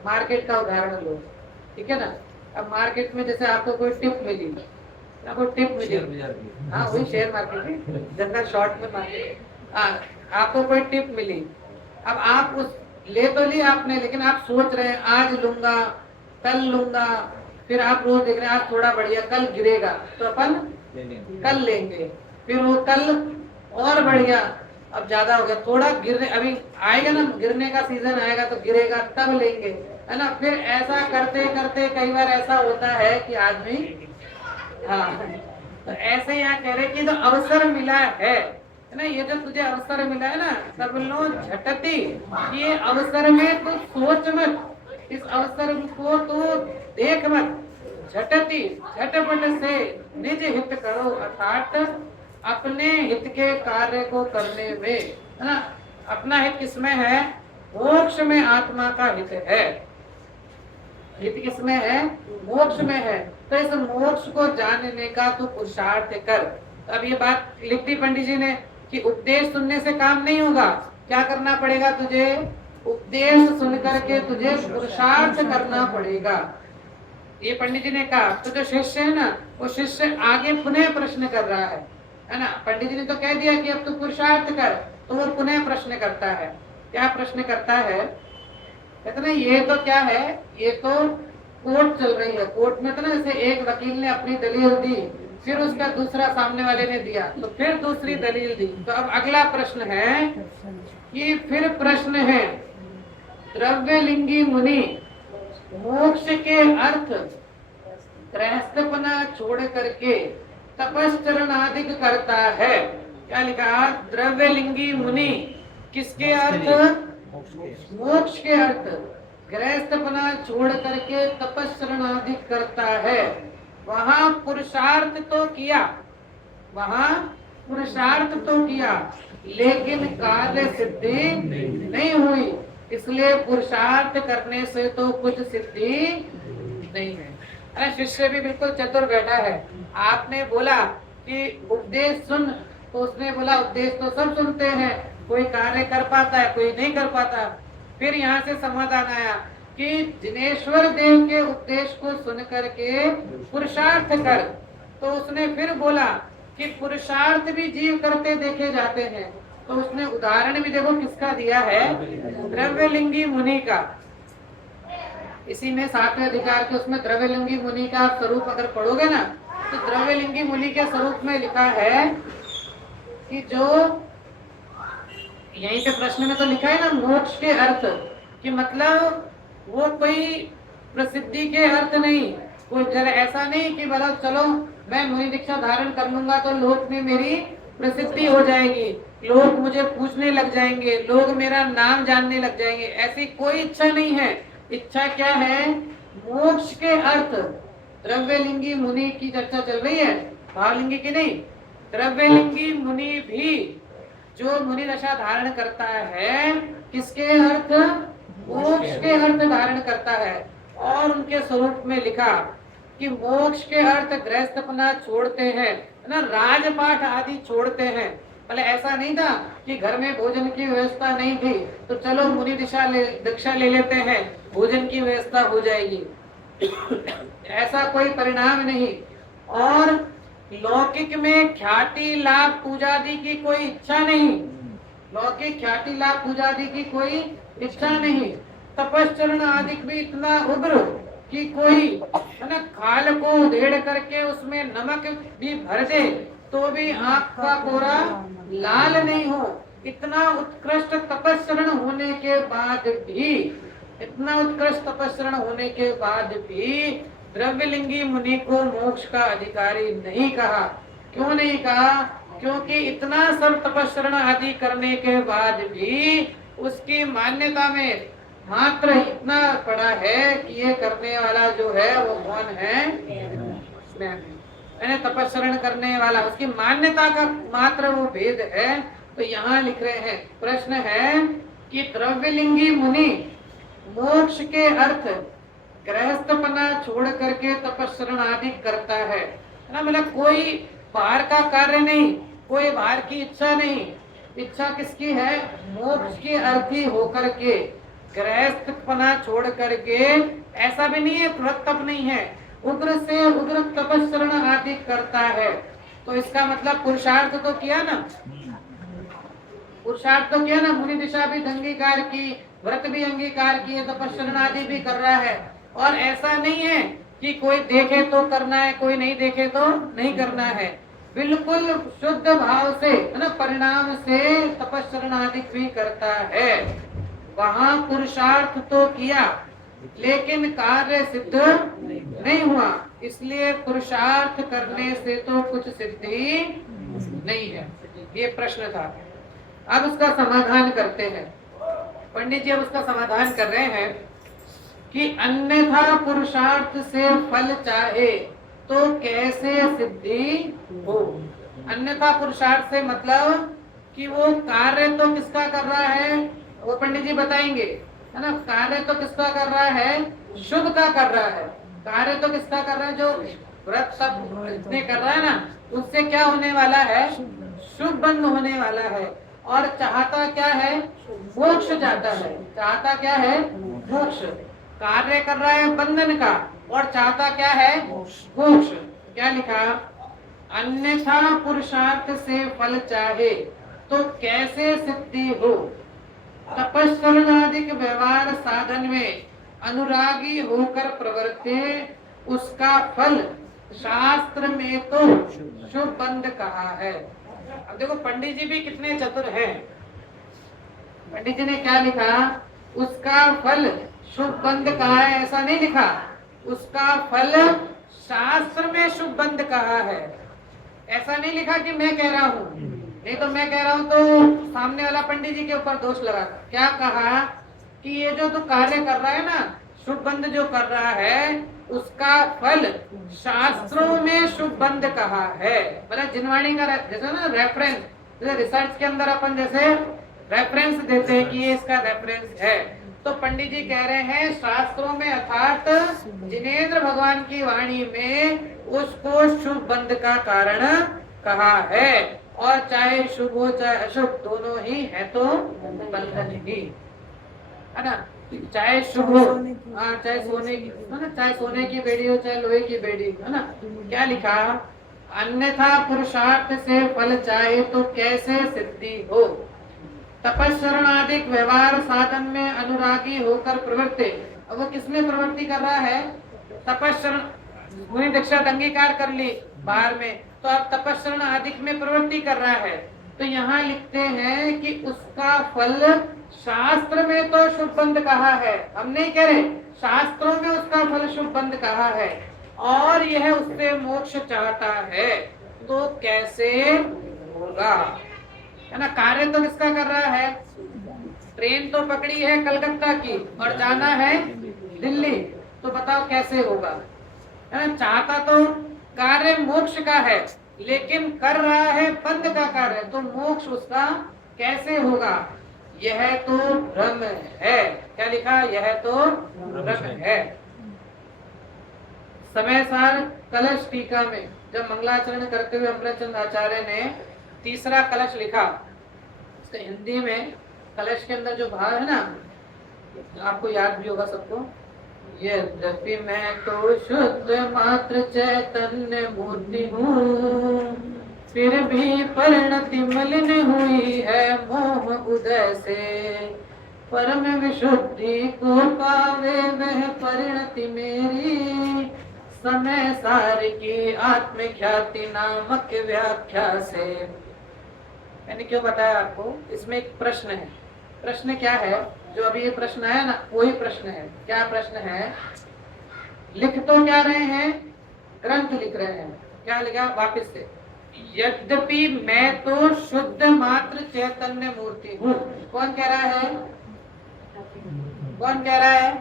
मार्केट का उदाहरण लो, ठीक है ना। अब मार्केट में जैसे आपको कोई टिप मिली, आपको टिप मिली, हाँ वही शेयर मार्केट, जनरल शॉर्ट में मार्केट, आपको कोई टिप मिली, अब आप उस ले तो ली आपने, लेकिन आप सोच रहे हैं आज लूंगा कल लूंगा, फिर आप रोज देख रहे हैं आज थोड़ा बढ़िया, कल गिरेगा तो अपन कल लेंगे, फिर वो कल और बढ़िया, अब ज्यादा हो गया, थोड़ा गिरने, अभी आएगा ना गिरने का सीजन आएगा तो गिरेगा तब लेंगे, है ना। फिर ऐसा करते करते कई बार ऐसा होता है कि आदमी, हाँ तो ऐसे यहाँ कह रहे कि जो अवसर मिला है ना, ये जो तुझे अवसर मिला है ना, सब लोग झटती, ये अवसर में तो सोच मत, इस अवसर को तो देख मत, झटती झटपट से निज हित करो, अर्थात अपने हित के कार्य को करने में, है ना। अपना हित किसमें है, मोक्ष में आत्मा का हित है, हित किसमें है, मोक्ष में है, तो इस मोक्ष को जानने का तू पुरुषार्थ कर। अब ये बात लिख दी पंडित जी ने कि उपदेश सुनने से काम नहीं होगा, क्या करना पड़ेगा तुझे, उपदेश सुन करके तुझे पुरुषार्थ करना पड़ेगा, ये पंडित जी ने कहा। तो जो शिष्य है ना, वो शिष्य आगे पुनः प्रश्न कर रहा है ना। पंडित जी ने तो कह दिया कि अब तू पुरुषार्थ कर, तो वो पुनः प्रश्न करता है। क्या प्रश्न करता है, कहते ना ये तो क्या है, ये तो कोर्ट चल रही है, कोर्ट में तो ना जैसे एक वकील ने अपनी दलील दी, फिर उसका दूसरा सामने वाले ने दिया, तो फिर दूसरी दलील दी, तो अब अगला प्रश्न है कि फिर प्रश्न है, द्रव्यलिंगी मुनि मोक्ष के अर्थ गृहस्थपना छोड़ करके तपश्चरण आदि करता है। क्या लिखा, द्रव्यलिंगी मुनि किसके अर्थ, मोक्ष के अर्थ गृहस्थपना छोड़ करके तपश्चरण आदि करता है। वहां पुरुषार्थ तो किया, वहां पुरुषार्थ तो किया, लेकिन कार्य सिद्धि नहीं हुई, इसलिए पुरुषार्थ करने से तो कुछ सिद्धि नहीं है। अरे शिष्य भी बिल्कुल चतुर बैठा है, आपने बोला कि उपदेश सुन, तो उसने बोला उपदेश तो सब सुनते हैं, कोई कार्य कर पाता है कोई नहीं कर पाता। फिर यहाँ से समाधान आया कि जिनेश्वर देव के उपदेश को सुन करके पुरुषार्थ कर, तो उसने फिर बोला कि पुरुषार्थ भी जीव करते देखे जाते हैं, तो उसने उदाहरण भी देखो किसका दिया है, द्रव्यलिंगी मुनि का। इसी में 7वें अधिकार के उसमें द्रव्यलिंगी मुनि का स्वरूप अगर पढ़ोगे ना, तो द्रव्यलिंगी मुनि के स्वरूप में लिखा है कि जो यहीं पे प्रश्न में तो लिखा है ना, मोक्ष के अर्थ, कि मतलब वो कोई प्रसिद्धि के अर्थ नहीं, कोई जरा ऐसा नहीं कि मतलब चलो मैं मुनि दीक्षा धारण कर लूंगा तो लोक में मेरी प्रसिद्धि हो जाएगी, लोग मुझे पूछने लग जाएंगे, लोग मेरा नाम जानने लग जाएंगे, ऐसी कोई इच्छा नहीं है। इच्छा क्या है, मोक्ष के अर्थ। द्रव्यलिंगी मुनि की चर्चा चल रही है, भावलिंगी की नहीं। द्रव्यलिंगी मुनि भी जो मुनि दशा धारण करता है, किसके अर्थ, मोक्ष के अर्थ धारण करता है। और उनके स्वरूप में लिखा कि मोक्ष के अर्थ गृहस्थपना छोड़ते हैं ना, राजपाठ आदि छोड़ते हैं। पहले ऐसा नहीं था कि घर में भोजन की व्यवस्था नहीं थी तो चलो मुनि दीक्षा ले लेते हैं, भोजन की व्यवस्था हो जाएगी, ऐसा कोई परिणाम नहीं। और लौकिक में ख्याति लाभ पूजादि की कोई इच्छा नहीं, लौकिक ख्याति लाभ पूजादि की कोई इच्छा नहीं। तपश्चरण आदि भी इतना उग्र कि कोई है ना खाल को उधेड़ करके उसमें नमक भी भर दे तो भी आंख का कोरा लाल नहीं हो, इतना उत्कृष्ट तपस्चरण होने के बाद भी, इतना उत्कृष्ट तपस्चरण होने के बाद भी द्रव्यलिंगी मुनि को मोक्ष का अधिकारी नहीं कहा। क्यों नहीं कहा, क्योंकि इतना सब तपस्रण आदि करने के बाद भी उसकी मान्यता में मात्र इतना पड़ा है कि ये करने वाला जो है वो कौन है, मैंने तपस्रण करने वाला, उसकी मान्यता का मात्र वो भेद है। तो यहाँ लिख रहे हैं, प्रश्न है कि द्रव्यलिंगी मुनि मोक्ष के अर्थ गृहस्थपना छोड़ करके तपस्रण आदि करता है ना, मतलब कोई बाहर का कार्य नहीं, कोई बाहर की इच्छा नहीं, इच्छा किसकी है, मोक्ष के अर्थी होकर के गृहस्थपना छोड़ करके, ऐसा भी नहीं है व्रत तप नहीं है, उग्र से उग्र तपस्रण आदि करता है। तो इसका मतलब पुरुषार्थ तो किया ना, पुरुषार्थ तो किया ना, मुनि दिशा भी अंगीकार की, व्रत भी अंगीकार किए, तपस्रण आदि भी कर रहा है। और ऐसा नहीं है कि कोई देखे तो करना है, कोई नहीं देखे तो नहीं करना है, बिल्कुल शुद्ध भाव से है ना, परिणाम से तपस्रण आदि भी करता है। वहां पुरुषार्थ तो किया लेकिन कार्य सिद्ध नहीं हुआ, इसलिए पुरुषार्थ करने से तो कुछ सिद्धि नहीं है। ये प्रश्न था। अब उसका समाधान करते हैं। पंडित जी अब उसका समाधान कर रहे हैं कि अन्यथा पुरुषार्थ से फल चाहे तो कैसे सिद्धि हो। अन्यथा पुरुषार्थ से मतलब कि वो कार्य तो किसका कर रहा है, वो पंडित जी बताएंगे, है ना। कार्य तो किसका कर रहा है, शुभ का कर रहा है। कार्य तो किसका कर रहा है, जो व्रत सब इतने कर रहा है ना, उससे क्या होने वाला है, शुभ बंध होने वाला है। और चाहता क्या है, मोक्ष चाहता है। चाहता क्या है, मोक्ष। कार्य कर रहा है बंधन का और चाहता क्या है, मोक्ष। क्या लिखा, अन्यथा पुरुषार्थ से फल चाहे तो कैसे सिद्धि हो। तपस्वरणादिक व्यवहार साधन में अनुरागी होकर प्रवर्ते, उसका फल शास्त्र में तो शुभ बंध कहा है। अब देखो पंडित जी भी कितने चतुर हैं। पंडित जी ने क्या लिखा, उसका फल शुभ बंध कहा है, ऐसा नहीं लिखा, उसका फल शास्त्र में शुभ बंध कहा है। ऐसा नहीं लिखा कि मैं कह रहा हूँ, नहीं तो मैं कह रहा हूँ तो सामने वाला पंडित जी के ऊपर दोष लगा। क्या कहा कि ये जो तू कार्य कर रहा है ना, शुभ बंध जो कर रहा है, उसका फल शास्त्रों में शुभ बंध कहा है। मतलब जिनवाणी का जैसे ना रेफरेंस, जैसे रिसर्च के अंदर अपन जैसे रेफरेंस देते हैं कि ये इसका रेफरेंस है, तो पंडित जी कह रहे हैं शास्त्रों में अर्थात जिनेंद्र भगवान की वाणी में उसको शुभ बंध का कारण कहा है। और चाहे शुभ हो चाहे अशुभ, दोनों ही है तो बंधन ही है ना। चाहे शुभ हो, चाहे सोने की है ना, चाहे सोने की बेड़ी हो चाहे लोहे की बेड़ी, है ना। क्या लिखा, अन्यथा पुरुषार्थ से फल चाहे तो कैसे सिद्धि हो। तपस्वरणादिक व्यवहार साधन में अनुरागी होकर प्रवृत्ति। अब वो किसमें प्रवृत्ति कर रहा है, तपस्वरण, मुनि दीक्षा अंगीकार कर ली बाहर में, तो अब तपस्वरण आदिक में प्रवृत्ति कर रहा है। तो यहाँ लिखते हैं कि उसका फल शास्त्र में तो शुभ बंध कहा है, हम नहीं कह रहे, शास्त्रों में उसका फल शुभ बंध कहा है, और यह उससे मोक्ष चाहता है, तो कैसे होगा, है ना। कार्य तो किसका कर रहा है, ट्रेन तो पकड़ी है कलकत्ता की और जाना है दिल्ली, तो बताओ कैसे होगा, है ना। चाहता तो कार्य मोक्ष का है लेकिन कर रहा है बंध का कार्य, तो मोक्ष उसका कैसे होगा। यह तो भ्रम है। क्या लिखा, यह तो भ्रम है। समय सार कलश टीका में जब मंगलाचरण करते हुए अमृतचंद आचार्य ने तीसरा कलश लिखा, उसके हिंदी में कलश के अंदर जो भाव है ना, आपको याद भी होगा सबको, यद्यपि मैं तो शुद्ध मात्र चैतन्य मूर्ति हूँ, फिर भी परिणति मलिन हुई है मोह उदय से, परम विशुद्धि को पावे वह परिणति मेरी, समय सार की आत्मख्याति नामक व्याख्या से। मैंने क्यों बताया आपको, इसमें एक प्रश्न है। प्रश्न क्या है, जो अभी ये प्रश्न है ना, वही प्रश्न है। क्या प्रश्न है, लिख तो क्या रहे हैं, ग्रंथ लिख रहे हैं। क्या लिखा, वापिस से यद्यपि मैं तो शुद्ध मात्र चैतन्य मूर्ति हूँ। कौन कह रहा है? कौन कह रहा है?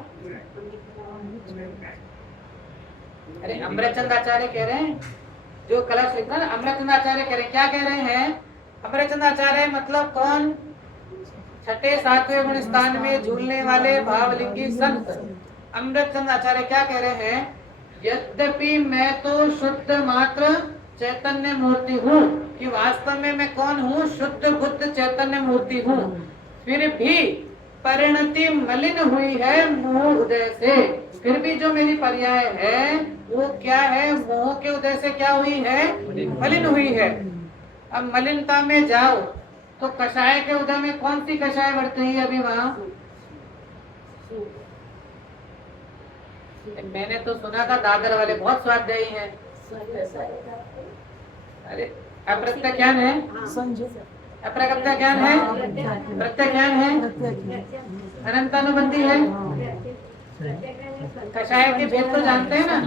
अरे अमृतचंद आचार्य कह रहे हैं, जो कलश लिखा ना, अमृतचंद आचार्य कह रहे हैं। क्या कह रहे हैं? अमृतचंद आचार्य मतलब कौन? छठे सातवें गुण स्थान में झूलने वाले भावलिंगी संत अमृतचंद आचार्य क्या कह रहे हैं? यद्यपि मैं तो शुद्ध मात्र चैतन्य मूर्ति हूँ, कि वास्तव में मैं कौन हूँ? शुद्ध बुद्ध चैतन्य मूर्ति हूँ, फिर भी परिणति मलिन हुई है मोह उदय से। फिर भी जो मेरी पर्याय है वो क्या है? मोह के उदय से क्या हुई है? मलिन हुई है। अब मलिनता में जाओ तो कषाय के उदय में कौन सी कषाय बढ़ती है अभी वहां? मैंने तो सुना था दादर वाले बहुत स्वाध्यायी हैं। अरे अप्रत्यय ज्ञान है, अप्रत्यय ज्ञान है, प्रत्यय ज्ञान है, अनंतानुबंधी है। कषाय के भेद तो जानते हैं ना?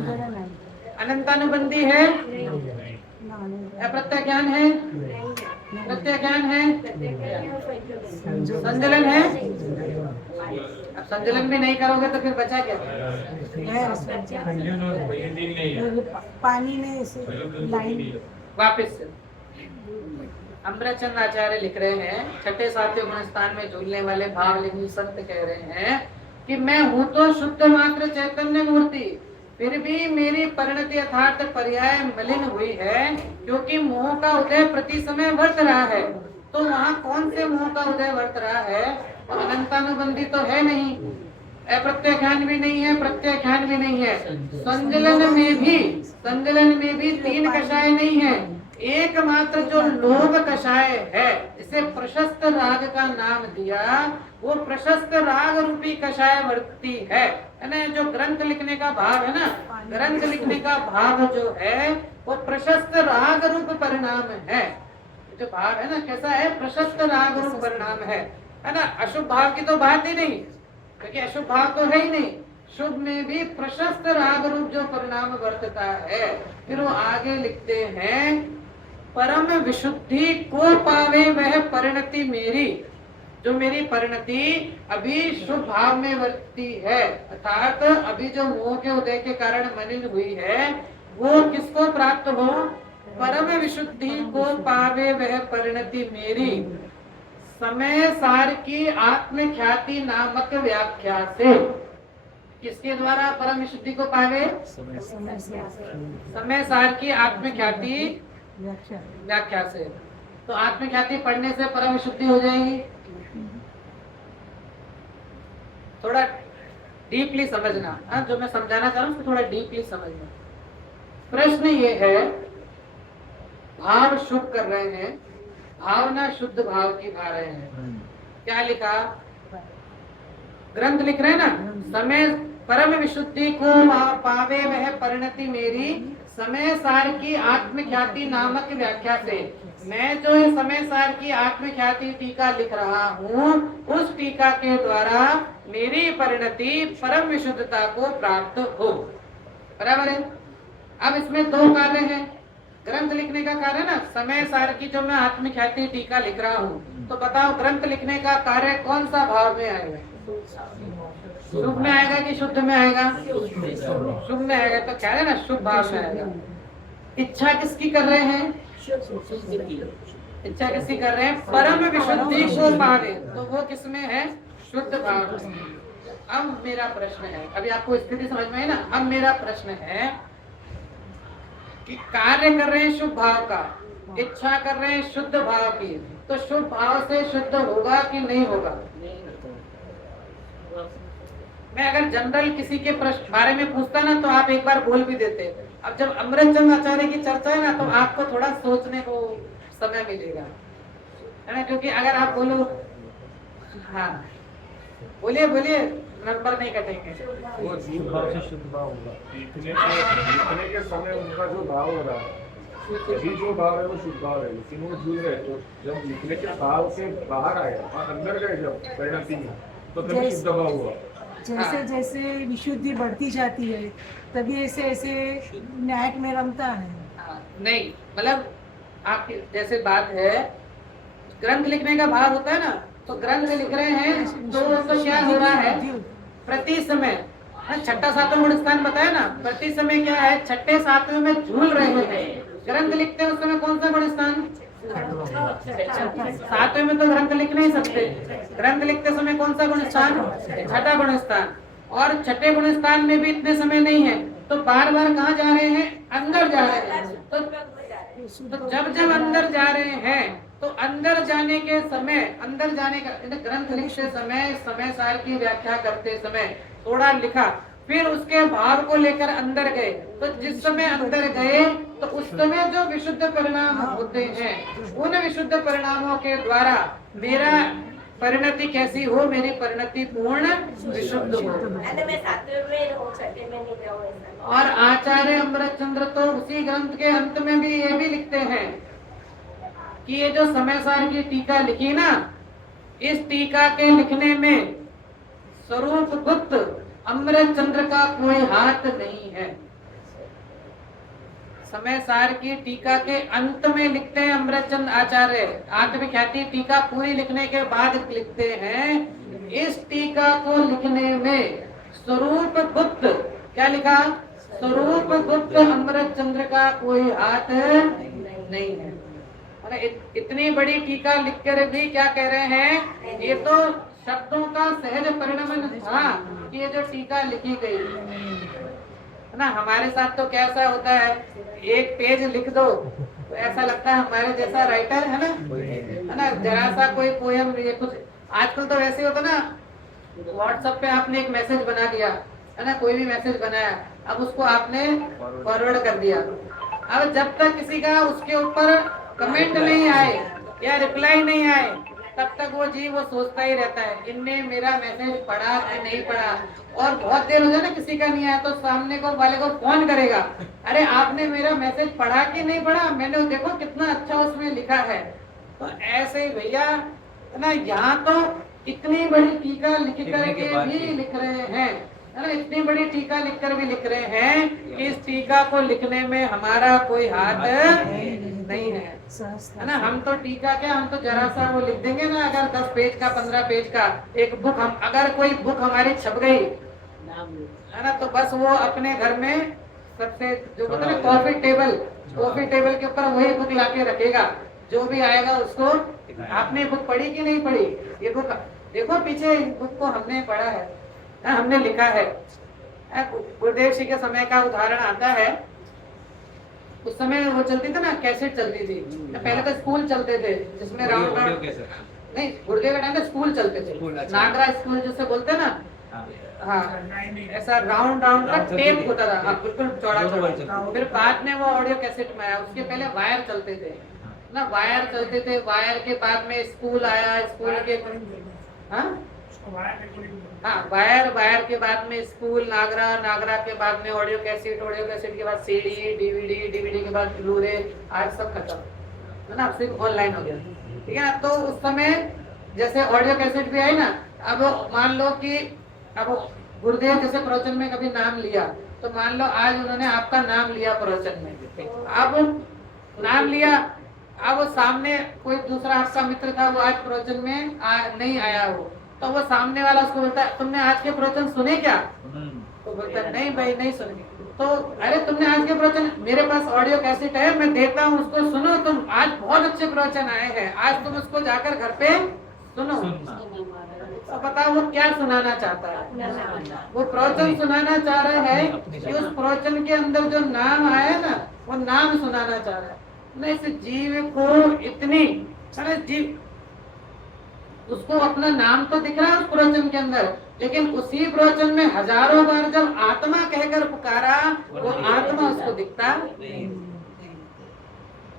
अनंतानुबंधी है, अप्रत्यय ज्ञान है, प्रत्यय ज्ञान है, संजलन है। अब संजलन भी नहीं करोगे तो फिर बचा क्या? पानी में ऐसे लाइन वापिस अमृतचंद आचार्य लिख रहे हैं, छठे सातवें गुण स्थान में झूलने वाले भावलिंगी संत कह रहे हैं कि मैं हूँ तो शुद्ध मात्र चैतन्य मूर्ति, फिर भी मेरी परिणति यथार्थ पर्याय मलिन हुई है, क्योंकि मोह का उदय प्रति समय वर्त रहा है। तो वहाँ कौन से मोह का उदय वर्त रहा है? अनंतानुबंधी तो है नहीं, अप्रत्यय ज्ञान भी नहीं है, प्रत्यय ज्ञान भी नहीं है। संजलन में भी तीन कषाय नहीं है, एकमात्र जो लोभ कषाय है, जिसे प्रशस्त राग का नाम दिया, वो प्रशस्त राग रूपी कषाय वर्तती है ना। जो ग्रंथ लिखने का भाव है ना, ग्रंथ लिखने का भाव जो है वो प्रशस्त राग रूप परिणाम है। जो भाव है ना कैसा है? प्रशस्त राग रूप परिणाम है ना। अशुभ भाव की तो बात ही नहीं, क्योंकि अशुभ भाव तो है ही नहीं। शुभ में भी प्रशस्त राग रूप जो परिणाम वर्तता है। फिर वो आगे लिखते हैं, परम विशुद्धि को पावे वह परिणति मेरी। जो मेरी परिणति अभी शुभ भाव में वर्तती है, अर्थात अभी जो मोह के उदय के कारण मलिन हुई है, वो किसको प्राप्त हो? परम विशुद्धि को पावे वह परिणति मेरी, समय सार की आत्मख्याति नामक व्याख्या से। किसके द्वारा परम विशुद्धि को पावे? समय सार की आत्मख्याति व्याख्या से। तो आत्मख्याति पढ़ने से परम विशुद्धि हो जाएगी। थोड़ा डीपली समझना, जो मैं समझाना चाह रहा हूँ उसको थोड़ा डीपली समझना। प्रश्न ये है, भाव शुभ कर रहे हैं, भावना शुद्ध भाव की भा रहे हैं। क्या लिखा? ग्रंथ लिख रहे हैं ना, समय परम विशुद्धि को पावे वह परिणति मेरी, समय सार की आत्मख्याति नामक व्याख्या से। मैं जो समय सार की आत्मख्याति टीका लिख रहा हूँ, उस टीका के द्वारा मेरी परिणति परम विशुद्धता को प्राप्त हो। बराबर है? अब इसमें दो कार्य हैं। ग्रंथ लिखने का कार्य ना, समय सार की जो मैं आत्मख्याति टीका लिख रहा हूँ, तो बताओ ग्रंथ लिखने का कार्य कौन सा भाव में आएगा? शुभ में आएगा कि शुद्ध में आएगा? शुभ में आएगा। तो क्या है ना, शुभ भाव में आएगा। इच्छा किसकी कर रहे हैं? इच्छा किसकी कर रहे हैं? परम विशुद्धि को पावे। तो वो किसमें है? शुद्ध भाव में। अब मेरा प्रश्न है, अभी आपको स्थिति समझ में है ना। अब मेरा प्रश्न है कि कार्य कर रहे हैं शुभ भाव का, इच्छा कर रहे हैं शुद्ध भाव की, तो शुभ भाव से शुद्ध होगा कि नहीं होगा? मैं अगर जनरल किसी के प्रश्न बारे में पूछता ना, तो आप एक बार बोल भी देते। अब जब अमृतचंद आचार्य की चर्चा है ना, तो आपको थोड़ा सोचने को समय मिलेगा, है ना। क्योंकि अगर आप बोलो, हाँ बोलिए बोलिए, नंबर नहीं कटेंगे। वो शुद्ध भाव से शुद्ध भाव होगा। लिखने के समय उनका जो भाव हो रहा है, अभी जो भाव है वो शुद्ध भाव है, लेकिन वो झूल रहे। तो जब लिखने के भाव से बाहर आए और अंदर गए जब परिणति में, तो तभी शुद्ध भाव हुआ। जैसे जैसे विशुद्धि बढ़ती जाती है, तभी ऐसे ऐसे न्याय में रमता है। नहीं, मतलब आपकी जैसे बात है, ग्रंथ लिखने का भाव होता है ना, तो ग्रंथ लिख रहे हैं तो क्या हो रहा है, प्रति समय छठा सातवां गुण स्थान बताया ना, प्रति समय क्या है, छठे सातवें में झूल रहे हैं। ग्रंथ लिखते हैं उस समय कौन सा गुण स्थान, सातवें में तो ग्रंथ लिख नहीं सकते, ग्रंथ लिखते समय कौन सा गुण स्थान, छठा गुण स्थान, और छठे गुण स्थान में भी इतने समय नहीं है, तो बार बार कहाँ जा रहे हैं, अंदर जा रहे हैं। तो जब जब अंदर जा रहे हैं तो अंदर जाने के समय, अंदर जाने का ग्रंथ लिखते समय, समय सार की व्याख्या करते समय थोड़ा लिखा, फिर उसके भाव को लेकर अंदर गए, तो जिस समय अंदर गए तो उस समय जो विशुद्ध परिणाम होते हैं, उन विशुद्ध परिणामों के द्वारा मेरा परिणति कैसी हो, मेरी परिणति पूर्ण विशुद्ध हो। और आचार्य अमृतचंद्र तो उसी ग्रंथ के अंत में भी ये भी लिखते हैं कि ये जो समय सार की टीका लिखी ना, इस टीका के लिखने में स्वरूप गुप्त अमृतचंद्र का कोई हाथ नहीं है। समय सार की टीका के अंत में लिखते हैं अमृतचंद्र आचार्य, आत्मख्याति टीका पूरी लिखने के बाद लिखते हैं, इस टीका को लिखने में स्वरूप गुप्त, क्या लिखा, स्वरूप गुप्त अमृतचंद्र का कोई हाथ नहीं है। इतनी बड़ी टीका लिखकर भी क्या कह रहे हैं, ये तो शब्दों का सहज परिणमन था कि ये जो टीका लिखी गई है ना। हमारे साथ तो कैसा होता है, एक पेज लिख दो तो ऐसा लगता है हमारे जैसा राइटर है ना, जरा सा कोई पोयम, ये कुछ आजकल तो वैसे होता ना, व्हाट्सएप पे आपने एक मैसेज बना दिया है ना, कोई भी मैसेज बनाया, अब उसको आपने फॉरवर्ड कर दिया, अब जब तक किसी का उसके ऊपर कमेंट नहीं आए या रिप्लाई नहीं आए, तब तक वो जीव वो सोचता ही रहता है, इनने मेरा मैसेज पढ़ा कि नहीं पढ़ा। और बहुत देर हो जाए ना किसी का नहीं आया, तो सामने को वाले को फोन करेगा, अरे आपने मेरा मैसेज पढ़ा कि नहीं पढ़ा, मैंने देखो कितना अच्छा उसमें लिखा है। तो ऐसे ही भैया ना, यहाँ तो इतनी बड़ी टीका लिख करके भी लिख रहे हैं, है ना, इतनी बड़ी टीका लिखकर भी लिख रहे हैं कि इस टीका को लिखने में हमारा कोई हाथ नहीं है ना। हम तो टीका क्या, हम तो जरा सा वो लिख देंगे ना, अगर 10 पेज का 15 पेज का एक बुक, हम अगर कोई बुक हमारी छप गई है ना, तो बस वो अपने घर में सबसे जो बोलते हैं कॉफी टेबल के ऊपर वही बुक लाके रखेगा, जो भी आएगा उसको, आपने बुक पढ़ी कि नहीं पढ़ी, ये बुक देखो पीछे, बुक को हमने पढ़ा है, हमने लिखा है। गुरुदेव जी के समय का उदाहरण आता है, उस समय वो चलती थी ना, कैसेट चलती थी, पहले तो स्कूल चलते थे जिसमें राउंड नहीं, गुरुदेव के टाइम पे स्कूल चलते थे, नागरा स्कूल जिसे बोलते ना, हाँ, ऐसा राउंड का टेप होता था, हाँ, बिल्कुल चौड़ा। फिर बाद में वो ऑडियो कैसेट में आया, उसके पहले वायर चलते थे ना, वायर चलते थे, वायर के बाद में स्कूल आया, स्कूल के वायर के बाद में स्कूल, नागरा के बाद में ऑडियो कैसेट के बाद सीडी, डीवीडी के बाद ब्लूरे, आज सब खत्म है ना, अब सिर्फ ऑनलाइन हो गया, ठीक है ना। तो उस समय जैसे ऑडियो कैसेट भी आई ना, अब मान लो कि अब गुरुदेव जैसे प्रवचन में कभी नाम लिया, तो मान लो आज उन्होंने आपका नाम लिया प्रवचन में, अब नाम लिया, अब वो सामने कोई दूसरा आपका मित्र था, वो आज प्रवचन में नहीं आया हो, तो वो सामने वाला उसको बोलता है, तुमने आज के प्रवचन सुने क्या, तो बोलता है नहीं भाई नहीं सुने, तो अरे तुमने आज के प्रवचन, मेरे पास ऑडियो कैसेट है, मैं देता हूँ उसको सुनो, तुम आज बहुत अच्छे प्रवचन आए हैं, आज तुम उसको जाकर घर पे सुनो। तो बताओ वो क्या सुनाना चाहता है, वो प्रवचन सुनाना चाह रहा है कि उस प्रवचन के अंदर जो नाम आया ना, वो नाम सुनाना चाह रहा है ना। इस जीव को इतनी, जीव उसको अपना नाम तो दिख रहा है उस प्रवचन के अंदर, लेकिन उसी प्रवचन में हजारों बार जब आत्मा कहकर पुकारा, वो आत्मा उसको दिखता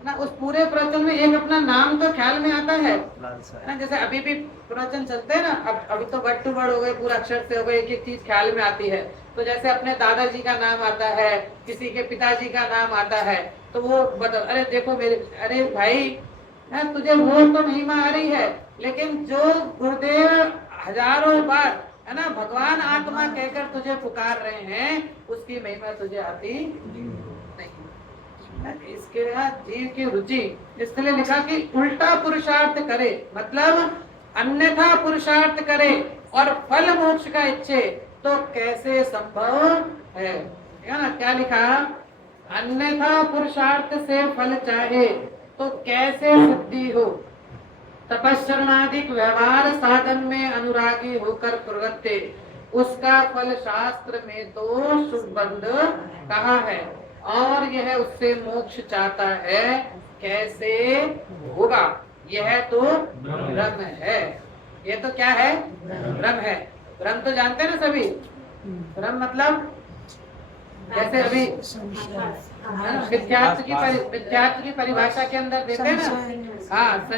ना। उस पूरे प्रवचन में एक अपना नाम तो ख्याल में आता है ना, जैसे अभी भी प्रवचन चलते हैं ना, अब अभी तो वर्ड टू वर्ड हो गए, पूरा अक्षर से हो गए, एक एक चीज ख्याल में आती है। तो जैसे अपने दादाजी का नाम आता है, किसी के पिताजी का नाम आता है, तो वो बता, अरे देखो मेरे, अरे भाई तुझे वो तो महिमा आ रही है, लेकिन जो गुरुदेव हजारों बार है ना भगवान आत्मा कहकर तुझे पुकार रहे हैं, उसकी महिमा तुझे आती नहीं। इसके बाद जीव की रुचि इसलिए लिखा कि उल्टा पुरुषार्थ करे, मतलब अन्यथा पुरुषार्थ करे और फल मोक्ष का इच्छे तो कैसे संभव है। ना क्या लिखा, अन्यथा पुरुषार्थ से फल चाहे तो कैसे सिद्धि हो। तपस्चरणाधिक व्यवहार साधन में अनुरागी होकर प्रवृत्ति, उसका फल शास्त्र में तो शुभबंध कहा है और यह उससे मोक्ष चाहता है, कैसे होगा। यह तो ब्रह्म है। ये तो क्या है, ब्रह्म है। ब्रह्म तो जानते हैं ना सभी। ब्रह्म मतलब जैसे अभी विद्यार्थी की परिभाषा के अंदर देते हैं ना, हाँ,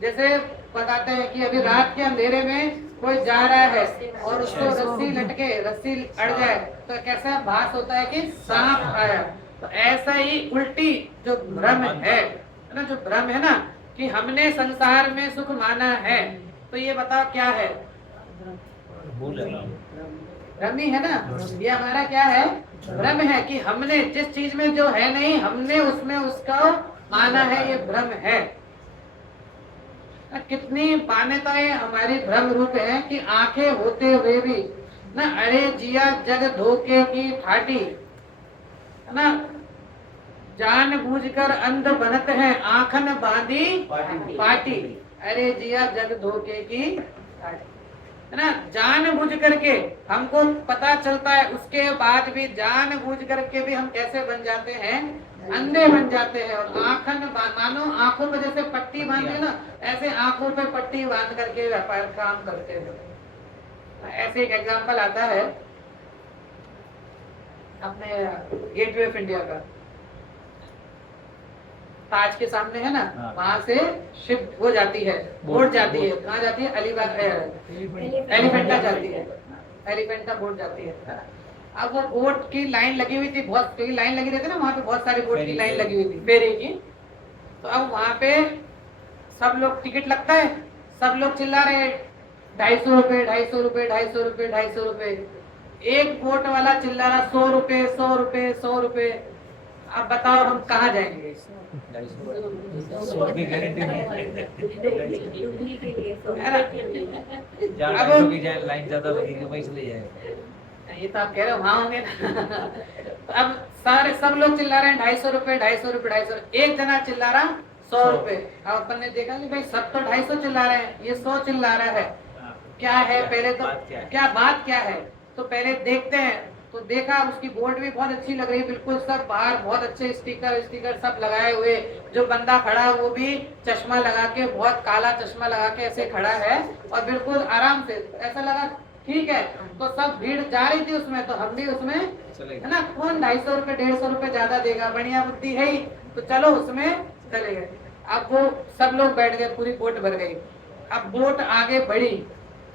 जैसे बताते हैं कि अभी रात के अंधेरे में कोई जा रहा है और उसको रस्सी अड़ जाए तो कैसा भास होता है कि सांप आया। तो ऐसा ही उल्टी जो भ्रम है ना, जो भ्रम है ना कि हमने संसार में सुख माना है, तो ये बताओ क्या है, भ्रम ही है ना। ये हमारा क्या है, भ्रम है कि हमने जिस चीज में जो है नहीं हमने उसमें उसका माना है, ये भ्रम है। कितनी मान्यताएं हमारी भ्रम रूप है कि आंखें होते हुए भी ना, अरे जिया जग धोखे की ठाटी, है ना, जान बूझकर अंध बनत है आंखन बांधी पाटी। अरे जिया जग धोखे की ठाटी, है ना, जान बूझ करके हमको पता चलता है, उसके बाद भी जान बूझ करके भी हम कैसे बन जाते हैं, अंधे बन जाते हैं। और आंखन मानो आंखों पे जैसे पट्टी बांधते ना, ऐसे आंखों पे पट्टी बांध करके व्यापार काम करते हैं। ऐसे एक एग्जांपल आता है अपने गेटवे ऑफ इंडिया का, ताज के सामने है ना, वहां से शिफ्ट हो जाती है, बोट जाती है, कहाँ जाती है, अलीबाग एलिफेंटा जाती है, एलिफेंटा बोट जाती है। अब वो बोट की लाइन लगी हुई थी, बहुत लाइन लगी रहती है ना वहाँ पे, बहुत सारी बोट की लाइन लगी हुई थी फेरी की। तो अब वहाँ पे सब लोग टिकट लगता है, सब लोग चिल्ला रहे हैं 250 रुपए 250 रुपए 250 रुपए 250 रुपए। एक बोट वाला चिल्ला रहा 100 रुपए 100 रुपए 100 रुपए। अब बताओ हम कहाँ जाएंगे। लाइन ज्यादा लगेगी वहीं चले जाएंगे। ये तो आप कह रहे हो वहां होंगे ना। तो अब सारे सब लोग चिल्ला रहे हैं 250 रुपए 250 रुपए 250। एक जना चिल्ला रहा 100 रुपए। अब अपन ने देखा कि भाई सब तो 250 चिल्ला रहे हैं, ये 100 चिल्ला रहा है, क्या है पहले तो क्या बात क्या है, तो पहले देखते हैं। तो देखा उसकी बोर्ड भी बहुत अच्छी लग रही, बिल्कुल सब बाहर बहुत अच्छे स्टिकर सब लगाए हुए। जो बंदा खड़ा वो भी चश्मा लगा के, बहुत काला चश्मा लगा के ऐसे खड़ा है और बिल्कुल आराम से, ऐसा लगा ठीक है। तो सब भीड़ जा रही थी उसमें, तो हम भी उसमें, है ना, कौन 250 रुपए 150 रुपए ज्यादा देगा, बढ़िया बुद्धि है ही, तो चलो उसमें चले गए। अब वो सब लोग बैठ गए, पूरी बोट भर गई। अब बोट आगे बढ़ी,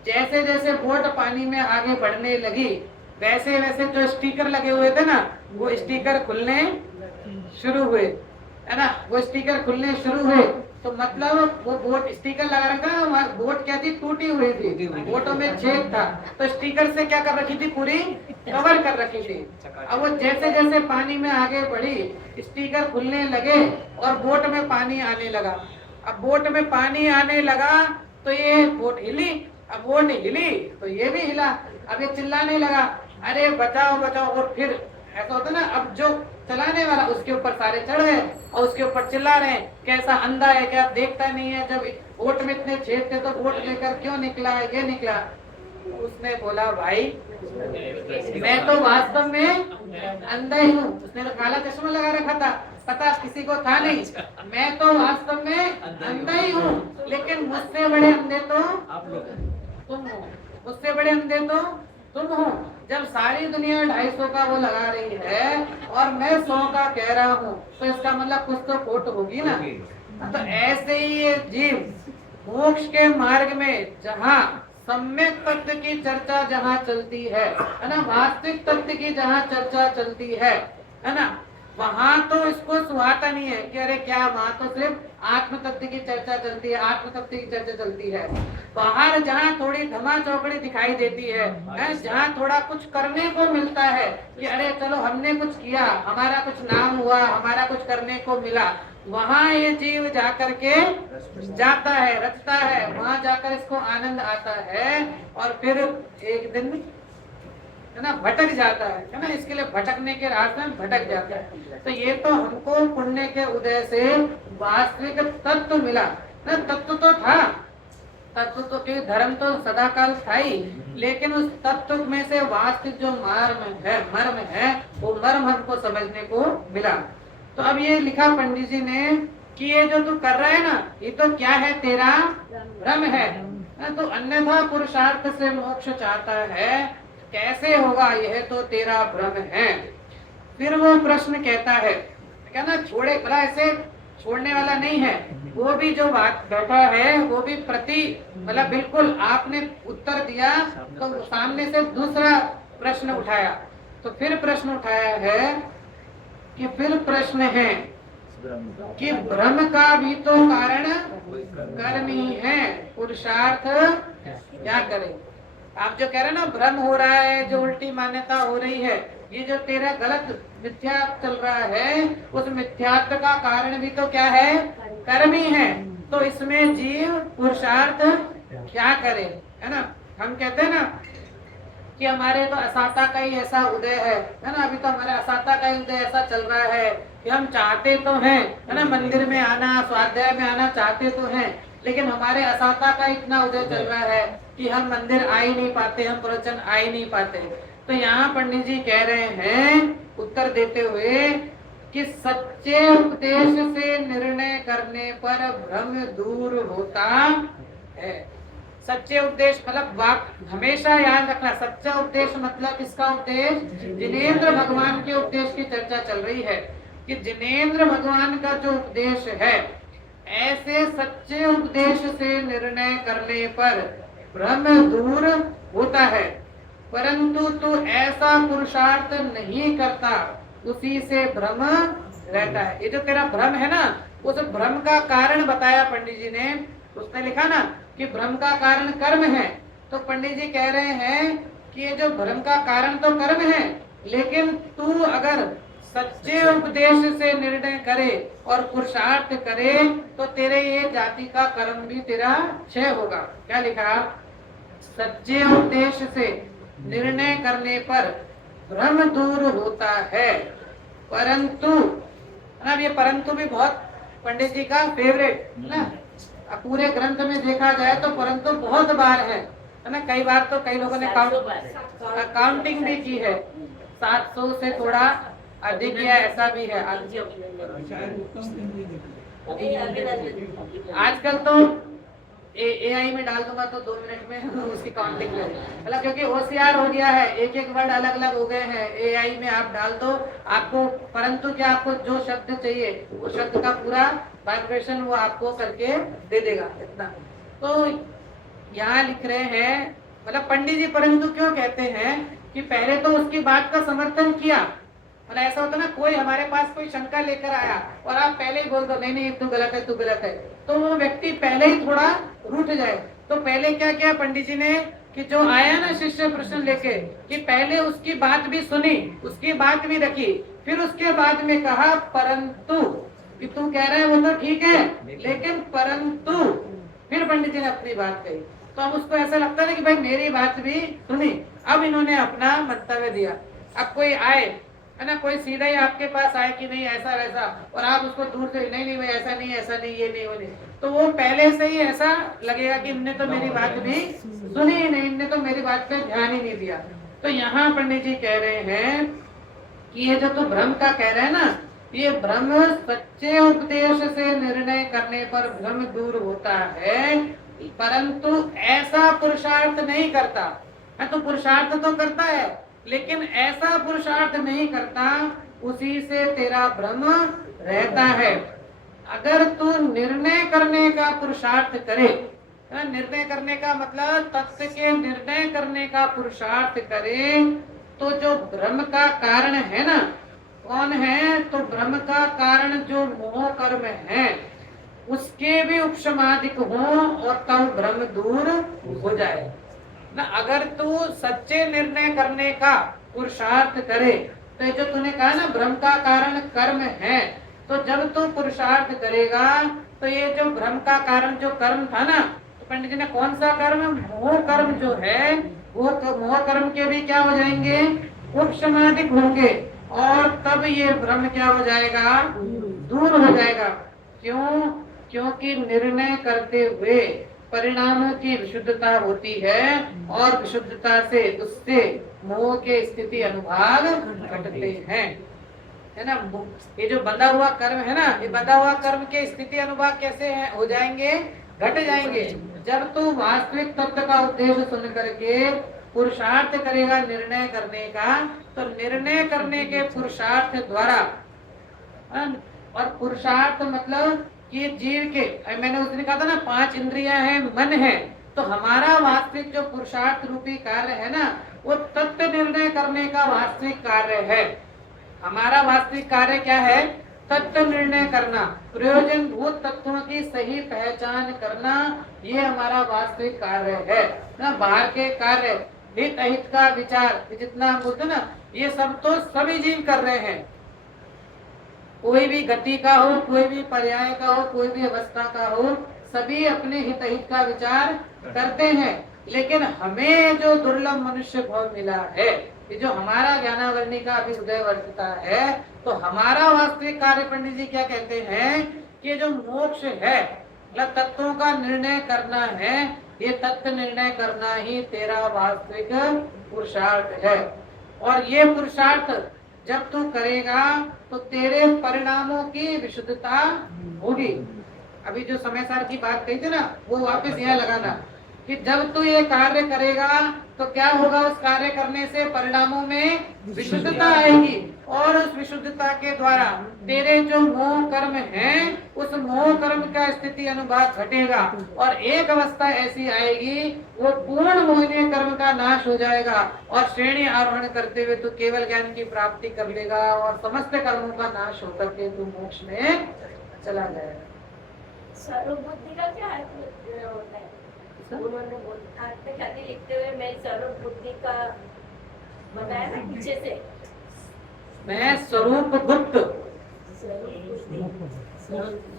जैसे जैसे बोट पानी में आगे बढ़ने लगी वैसे वैसे जो स्टिकर लगे हुए थे ना, वो स्टिकर खुलने शुरू हुए, है ना, वो स्टिकर खुलने शुरू हुए। तो मतलब वो बोट स्टिकर लगा रखा, बोट क्या थी, टूटी हुई थी, बोटों में छेद था, तो स्टिकर से क्या कर रखी थी, पूरी कवर कर रखी थी। अब वो जैसे जैसे पानी में आगे बढ़ी स्टिकर खुलने लगे और बोट में पानी आने लगा। अब बोट में पानी आने लगा तो ये बोट हिली, अब बोट हिली तो ये भी हिला। अब ये चिल्लाने लगा अरे बचाओ बचाओ। और फिर ऐसा होता ना, अब जो चलाने वाला उसके ऊपर सारे चढ़ गए और उसके ऊपर चिल्ला रहे हैं कैसा अंधा है क्या, देखता नहीं है, जब बोट में इतने छेद थे तो बोट लेकर क्यों निकला, ये निकला। उसने बोला भाई मैं तो वास्तव में अंधा ही हूँ। उसने तो काला चश्मा लगा रखा था, पता किसी को था नहीं, मैं तो वास्तव में अंधा ही हूँ, लेकिन मुझसे बड़े अंधे तो तुम हो, मुझसे बड़े अंधे तो तुम हो। जब सारी दुनिया 250 का वो लगा रही है और मैं 100 का कह रहा हूँ, तो इसका मतलब कुछ तो खोट होगी ना। तो ऐसे ही ये जीव मोक्ष के मार्ग में जहाँ सम्यक तत्व की चर्चा जहाँ चलती है ना, वास्तविक तत्व की जहाँ चर्चा चलती है ना, वहां तो इसको सुहाता नहीं है कि अरे क्या, वहां तो सिर्फ आत्म तत्व की चर्चा चलती है, आत्म तत्व की चर्चा चलती है। बाहर जहाँ थोड़ी धमा चौकड़ी दिखाई देती है, जहाँ थोड़ा कुछ करने को मिलता है कि अरे चलो हमने कुछ किया, हमारा कुछ नाम हुआ, हमारा कुछ करने को मिला, वहां ये जीव जाकर के जाता है, रचता है, वहां जाकर इसको आनंद आता है और फिर एक दिन है ना भटक जाता है ना, इसके लिए भटकने के रास्ते में भटक जाता है। तो ये तो हमको पुण्य के उदय से वास्तविक तत्व मिला ना, तत्व तो था, तत्व तो क्योंकि धर्म तो सदाकाल था ही, लेकिन उस तत्व में से वास्तविक जो मर्म है वो मर्म हमको समझने को मिला। तो अब ये लिखा पंडित जी ने कि ये जो तू कर रहा है ना, ये तो क्या है, तेरा भ्रम है ना, तो अन्यथा पुरुषार्थ से मोक्ष चाहता है, कैसे होगा, यह तो तेरा भ्रम है। फिर वो प्रश्न कहता है, क्या ना छोड़े, बड़ा ऐसे छोड़ने वाला नहीं है, वो भी जो बात बैठा है वो भी प्रति मतलब बिल्कुल आपने उत्तर दिया तो सामने से दूसरा प्रश्न उठाया। तो फिर प्रश्न उठाया है कि फिर प्रश्न है कि भ्रम का भी तो कारण कर्म ही है, पुरुषार्थ क्या करे। आप जो कह रहे हैं ना भ्रम हो रहा है, जो उल्टी मान्यता हो रही है, ये जो तेरा गलत मिथ्या चल रहा है, उस मिथ्यात्व का कारण भी तो क्या है, कर्म ही है। तो इसमें जीव पुरुषार्थ क्या करे, है ना। हम कहते हैं ना कि हमारे तो असाता का ही ऐसा उदय है ना, अभी तो हमारे असाता का ही उदय ऐसा चल रहा है कि हम चाहते तो हैं, है ना, मंदिर में आना, स्वाध्याय में आना चाहते तो हैं, लेकिन हमारे असाता का इतना उदय चल रहा है कि हम मंदिर आ ही नहीं पाते, हम प्रवचन आ ही नहीं पाते। तो यहाँ पंडित जी कह रहे हैं उत्तर देते हुए कि सच्चे उपदेश से निर्णय करने पर भ्रम दूर होता है। सच्चे उपदेश मतलब वाक हमेशा याद रखना, सच्चा उपदेश मतलब किसका उपदेश, जिनेंद्र भगवान के उपदेश की चर्चा चल रही है कि जिनेंद्र भगवान का जो उपदेश है, ऐसे सच्चे उपदेश से निर्णय करने पर भ्रम दूर होता है, परंतु तू ऐसा पुरुषार्थ नहीं करता, उसी से भ्रम रहता है। ये जो तेरा भ्रम है ना, उस भ्रम का कारण बताया पंडित जी ने। उसने लिखा ना कि भ्रम का कारण कर्म है, तो पंडित जी कह रहे हैं कि ये जो भ्रम का कारण तो कर्म है, लेकिन तू अगर सच्चे उपदेश से निर्णय करे और पुरुषार्थ करे तो तेरे ये जाति का कर्म भी तेरा क्षय होगा। क्या लिखा, सच्चे उपदेश से निर्णय करने पर भ्रम दूर होता है, परंतु अब ये परंतु भी बहुत पंडित जी का फेवरेट ना, पूरे ग्रंथ में देखा जाए तो परंतु बहुत बार है ना, कई बार तो कई लोगों ने काउंटिंग भी की है, 700 से थोड़ा अधिक है, ऐसा भी है। आजकल तो AI में डाल दूंगा तो 2 मिनट में उसकी काउंटिंग है, मतलब क्योंकि होशियार हो गया है, एक एक वर्ड अलग अलग हो गए हैं। AI में आप डाल दो, आपको परंतु क्या आपको जो शब्द चाहिए वो शब्द का पूरा वाइब्रेशन वो आपको करके दे देगा इतना। तो यहाँ लिख रहे हैं, मतलब पंडित जी परंतु क्यों कहते हैं कि पहले तो उसकी बात का समर्थन किया, मतलब ऐसा होता ना, कोई हमारे पास कोई शंका लेकर आया और आप पहले ही बोल दो नहीं नहीं तू गलत है, तू गलत है, तो वो व्यक्ति पहले ही थोड़ा रूठ जाए। तो पहले क्या किया पंडित जी ने कि जो आया ना शिष्य प्रश्न लेके, कि पहले उसकी बात भी सुनी, उसकी बात भी रखी, फिर उसके बाद में कहा परंतु, कि तू कह रहा है वो तो ठीक है, लेकिन परंतु फिर पंडित जी ने अपनी बात कही। तो अब उसको ऐसा लगता है कि भाई मेरी बात भी सुनी, अब इन्होंने अपना मंतव्य दिया। अब कोई आए है ना, कोई सीधा ही आपके पास आए कि नहीं ऐसा वैसा, और आप उसको दूर से नहीं नहीं भाई ऐसा नहीं, ऐसा नहीं, ये नहीं वो नहीं, तो वो पहले से ही ऐसा लगेगा कि इनने तो मेरी बात भी सुनी ही नहीं, इनने तो मेरी बात पे ध्यान ही नहीं दिया। तो यहाँ पंडित जी कह रहे हैं कि ये जो तो भ्रम का कह रहे हैं ना, ये भ्रम सच्चे उपदेश से निर्णय करने पर भ्रम दूर होता है, परंतु ऐसा पुरुषार्थ नहीं करता। तो पुरुषार्थ तो करता है, लेकिन ऐसा पुरुषार्थ नहीं करता, उसी से तेरा भ्रम रहता है। अगर तू निर्णय करने का पुरुषार्थ करे, निर्णय करने का मतलब तत्व के निर्णय करने का पुरुषार्थ करे, तो जो भ्रम का कारण है ना, कौन है? तो ब्रह्म का कारण जो मोह कर्म है उसके भी उपशमादिक हो और तब ब्रह्म दूर हो जाए ना। अगर तू सच्चे निर्णय करने का पुरुषार्थ करे तो ये जो तूने कहा ना ब्रह्म का कारण कर्म है, तो जब तू पुरुषार्थ करेगा तो ये जो ब्रह्म का कारण जो कर्म था ना, तो पंडित जी ने कौन सा कर्म? मोह कर्म जो है वो मोह कर्म के भी क्या हो जाएंगे? उपशमादिक होंगे और तब ये ब्रह्म क्या हो जाएगा? दूर हो जाएगा। क्यों? क्योंकि निर्णय करते हुए परिणामों की विशुद्धता होती है और विशुद्धता से उससे मोह के स्थिति अनुभाग घटते हैं, है ना। ये जो बंधा हुआ कर्म है ना, ये बंधा हुआ कर्म के स्थिति अनुभाग कैसे हैं? हो जाएंगे, घट जाएंगे। जब तू वास्तविक तत्व का उद्देश्य सुन करके पुरुषार्थ करेगा निर्णय करने का, तो निर्णय करने के पुरुषार्थ द्वारा, और पुरुषार्थ मतलब कि जीव के, मैंने उस दिन कहा था ना 5 इंद्रियां हैं, मन है, तो हमारा वास्तविक जो पुरुषार्थ रूपी कार्य है ना, वो तत्व निर्णय करने का वास्तविक कार्य है। हमारा वास्तविक कार्य क्या है? तत्व निर्णय करना, प्रयोजन भूत तत्वों की सही पहचान करना, ये हमारा वास्तविक कार्य है ना। बाहर के कार्य, हित अहित का विचार, जितना हम बोलते ना, ये सब तो सभी जीव कर रहे हैं। कोई भी गति का हो, कोई भी पर्याय का हो, कोई भी अवस्था का हो, सभी अपने हित हित का विचार करते हैं। लेकिन हमें जो दुर्लभ मनुष्य भाव मिला है, ये जो हमारा ज्ञानावरणी का अभ्युदय वर्तता है, तो हमारा वास्तविक कार्य पंडित जी क्या कहते हैं कि जो मोक्ष है, मतलब तत्वों का निर्णय करना है, ये तत्व निर्णय करना ही तेरा वास्तविक पुरुषार्थ है। और ये पुरुषार्थ जब तू करेगा तो तेरे परिणामों की विशुद्धता होगी। अभी जो समय सार की बात कही थी ना, वो वापस यहाँ लगाना कि जब तू ये कार्य करेगा तो क्या होगा? उस कार्य करने से परिणामों में विशुद्धता आएगी और उस विशुद्धता के द्वारा तेरे जो मोह कर्म हैं, उस मोह कर्म का स्थिति अनुभाग घटेगा और एक अवस्था ऐसी आएगी वो पूर्ण मोहनीय कर्म का नाश हो जाएगा और श्रेणी आरोहण करते हुए तू केवल ज्ञान की प्राप्ति कर लेगा और समस्त कर्मों का नाश होकर के तू मोक्ष में चला जाएगा। स्वरूप बुद्धि का क्या अर्थ होता है? उन्होंने आत्मख्याति लिखते हुए मैं स्वरूप बुद्धि का बताया ना पीछे से, मैं स्वरूप गुप्त,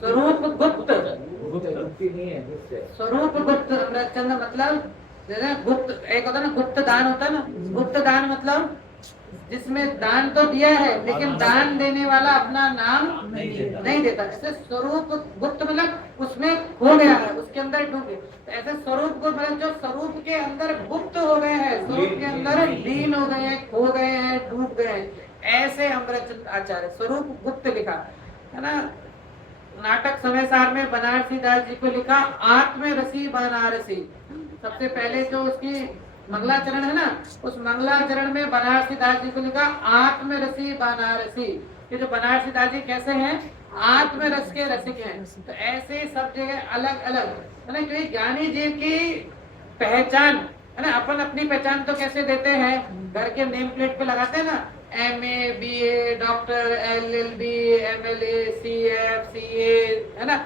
स्वरूप गुप्त, स्वरूप गुप्त अमृतचंद मतलब गुप्त, एक होता है ना गुप्त दान होता है ना, गुप्त दान मतलब जिसमें दान तो दिया है लेकिन दान देने वाला अपना नाम नहीं देता। ऐसे स्वरूप गुप्त मतलब उसमें खो गया है, उसके अंदर डूब गए। तो ऐसे स्वरूप गुप्त मतलब जो स्वरूप के अंदर गुप्त हो गए हैं, स्वरूप के अंदर लीन हो गए हैं, खो गए हैं, डूब गए हैं, ऐसे अमृतचंद आचार्य स्वरूप गुप्त लिखा है ना। नाटक समय सार में बनारसी दास जी को लिखा आत्म रसी बनारसी। सबसे पहले जो उसकी मंगलाचरण है ना, उस मंगलाचरण में बनारसी दास जी को लिखा आत्मरसी बनारसी। ये जो बनारसी दास जी कैसे हैं? आत्मरस के रसिक हैं। तो ऐसे सब जगह अलग अलग है ना, क्योंकि ज्ञानी जीव की पहचान है ना, अपन अपनी पहचान तो कैसे देते हैं? घर के नेम प्लेट पे लगाते हैं ना, MA, BA, doctor, LLB, MLA, CF, CA, है ना,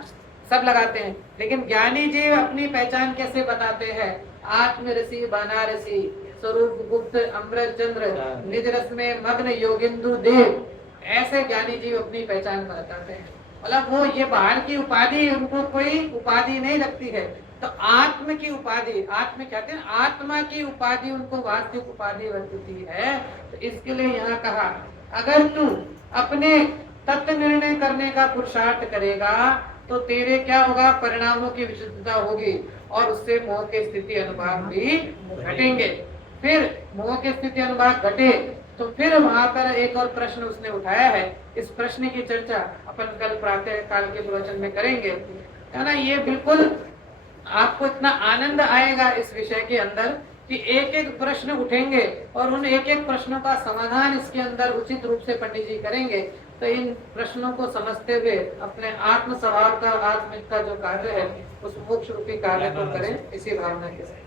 सब लगाते हैं। लेकिन ज्ञानी जीव अपनी पहचान कैसे बताते हैं? आत्मरसी बनारसी, स्वरूप गुप्त, अमृत चंद्र, निज रस में मग्न योगिंदु देव, ऐसे ज्ञानी जीव अपनी पहचान बताते हैं। मतलब वो ये बाहर की उपाधि, उनको कोई उपाधि नहीं लगती है। तो आत्म की उपाधि, आत्म कहते हैं आत्मा की उपाधि उनको वास्तविक उपाधि वर्तती है। तो इसके लिए यहाँ कहा अगर तू अपने तत्व निर्णय करने का पुरुषार्थ करेगा तो तेरे क्या होगा? परिणामों की विशुद्धता होगी और उससे मोह के स्थिति अनुभाग भी घटेंगे। फिर मोह के स्थिति अनुभाग घटे तो फिर वहां पर एक और प्रश्न उसने उठाया है। इस प्रश्न की चर्चा अपन कल प्रातः काल के प्रवचन में करेंगे, है ना। ये बिल्कुल आपको इतना आनंद आएगा इस विषय के अंदर कि एक एक प्रश्न उठेंगे और उन एक एक प्रश्नों का समाधान इसके अंदर उचित रूप से पंडित जी करेंगे। तो इन प्रश्नों को समझते हुए अपने आत्म स्वभाव का, आत्मिक का जो कार्य है उस मोक्ष रूपी कार्य को करें, इसी भावना के साथ।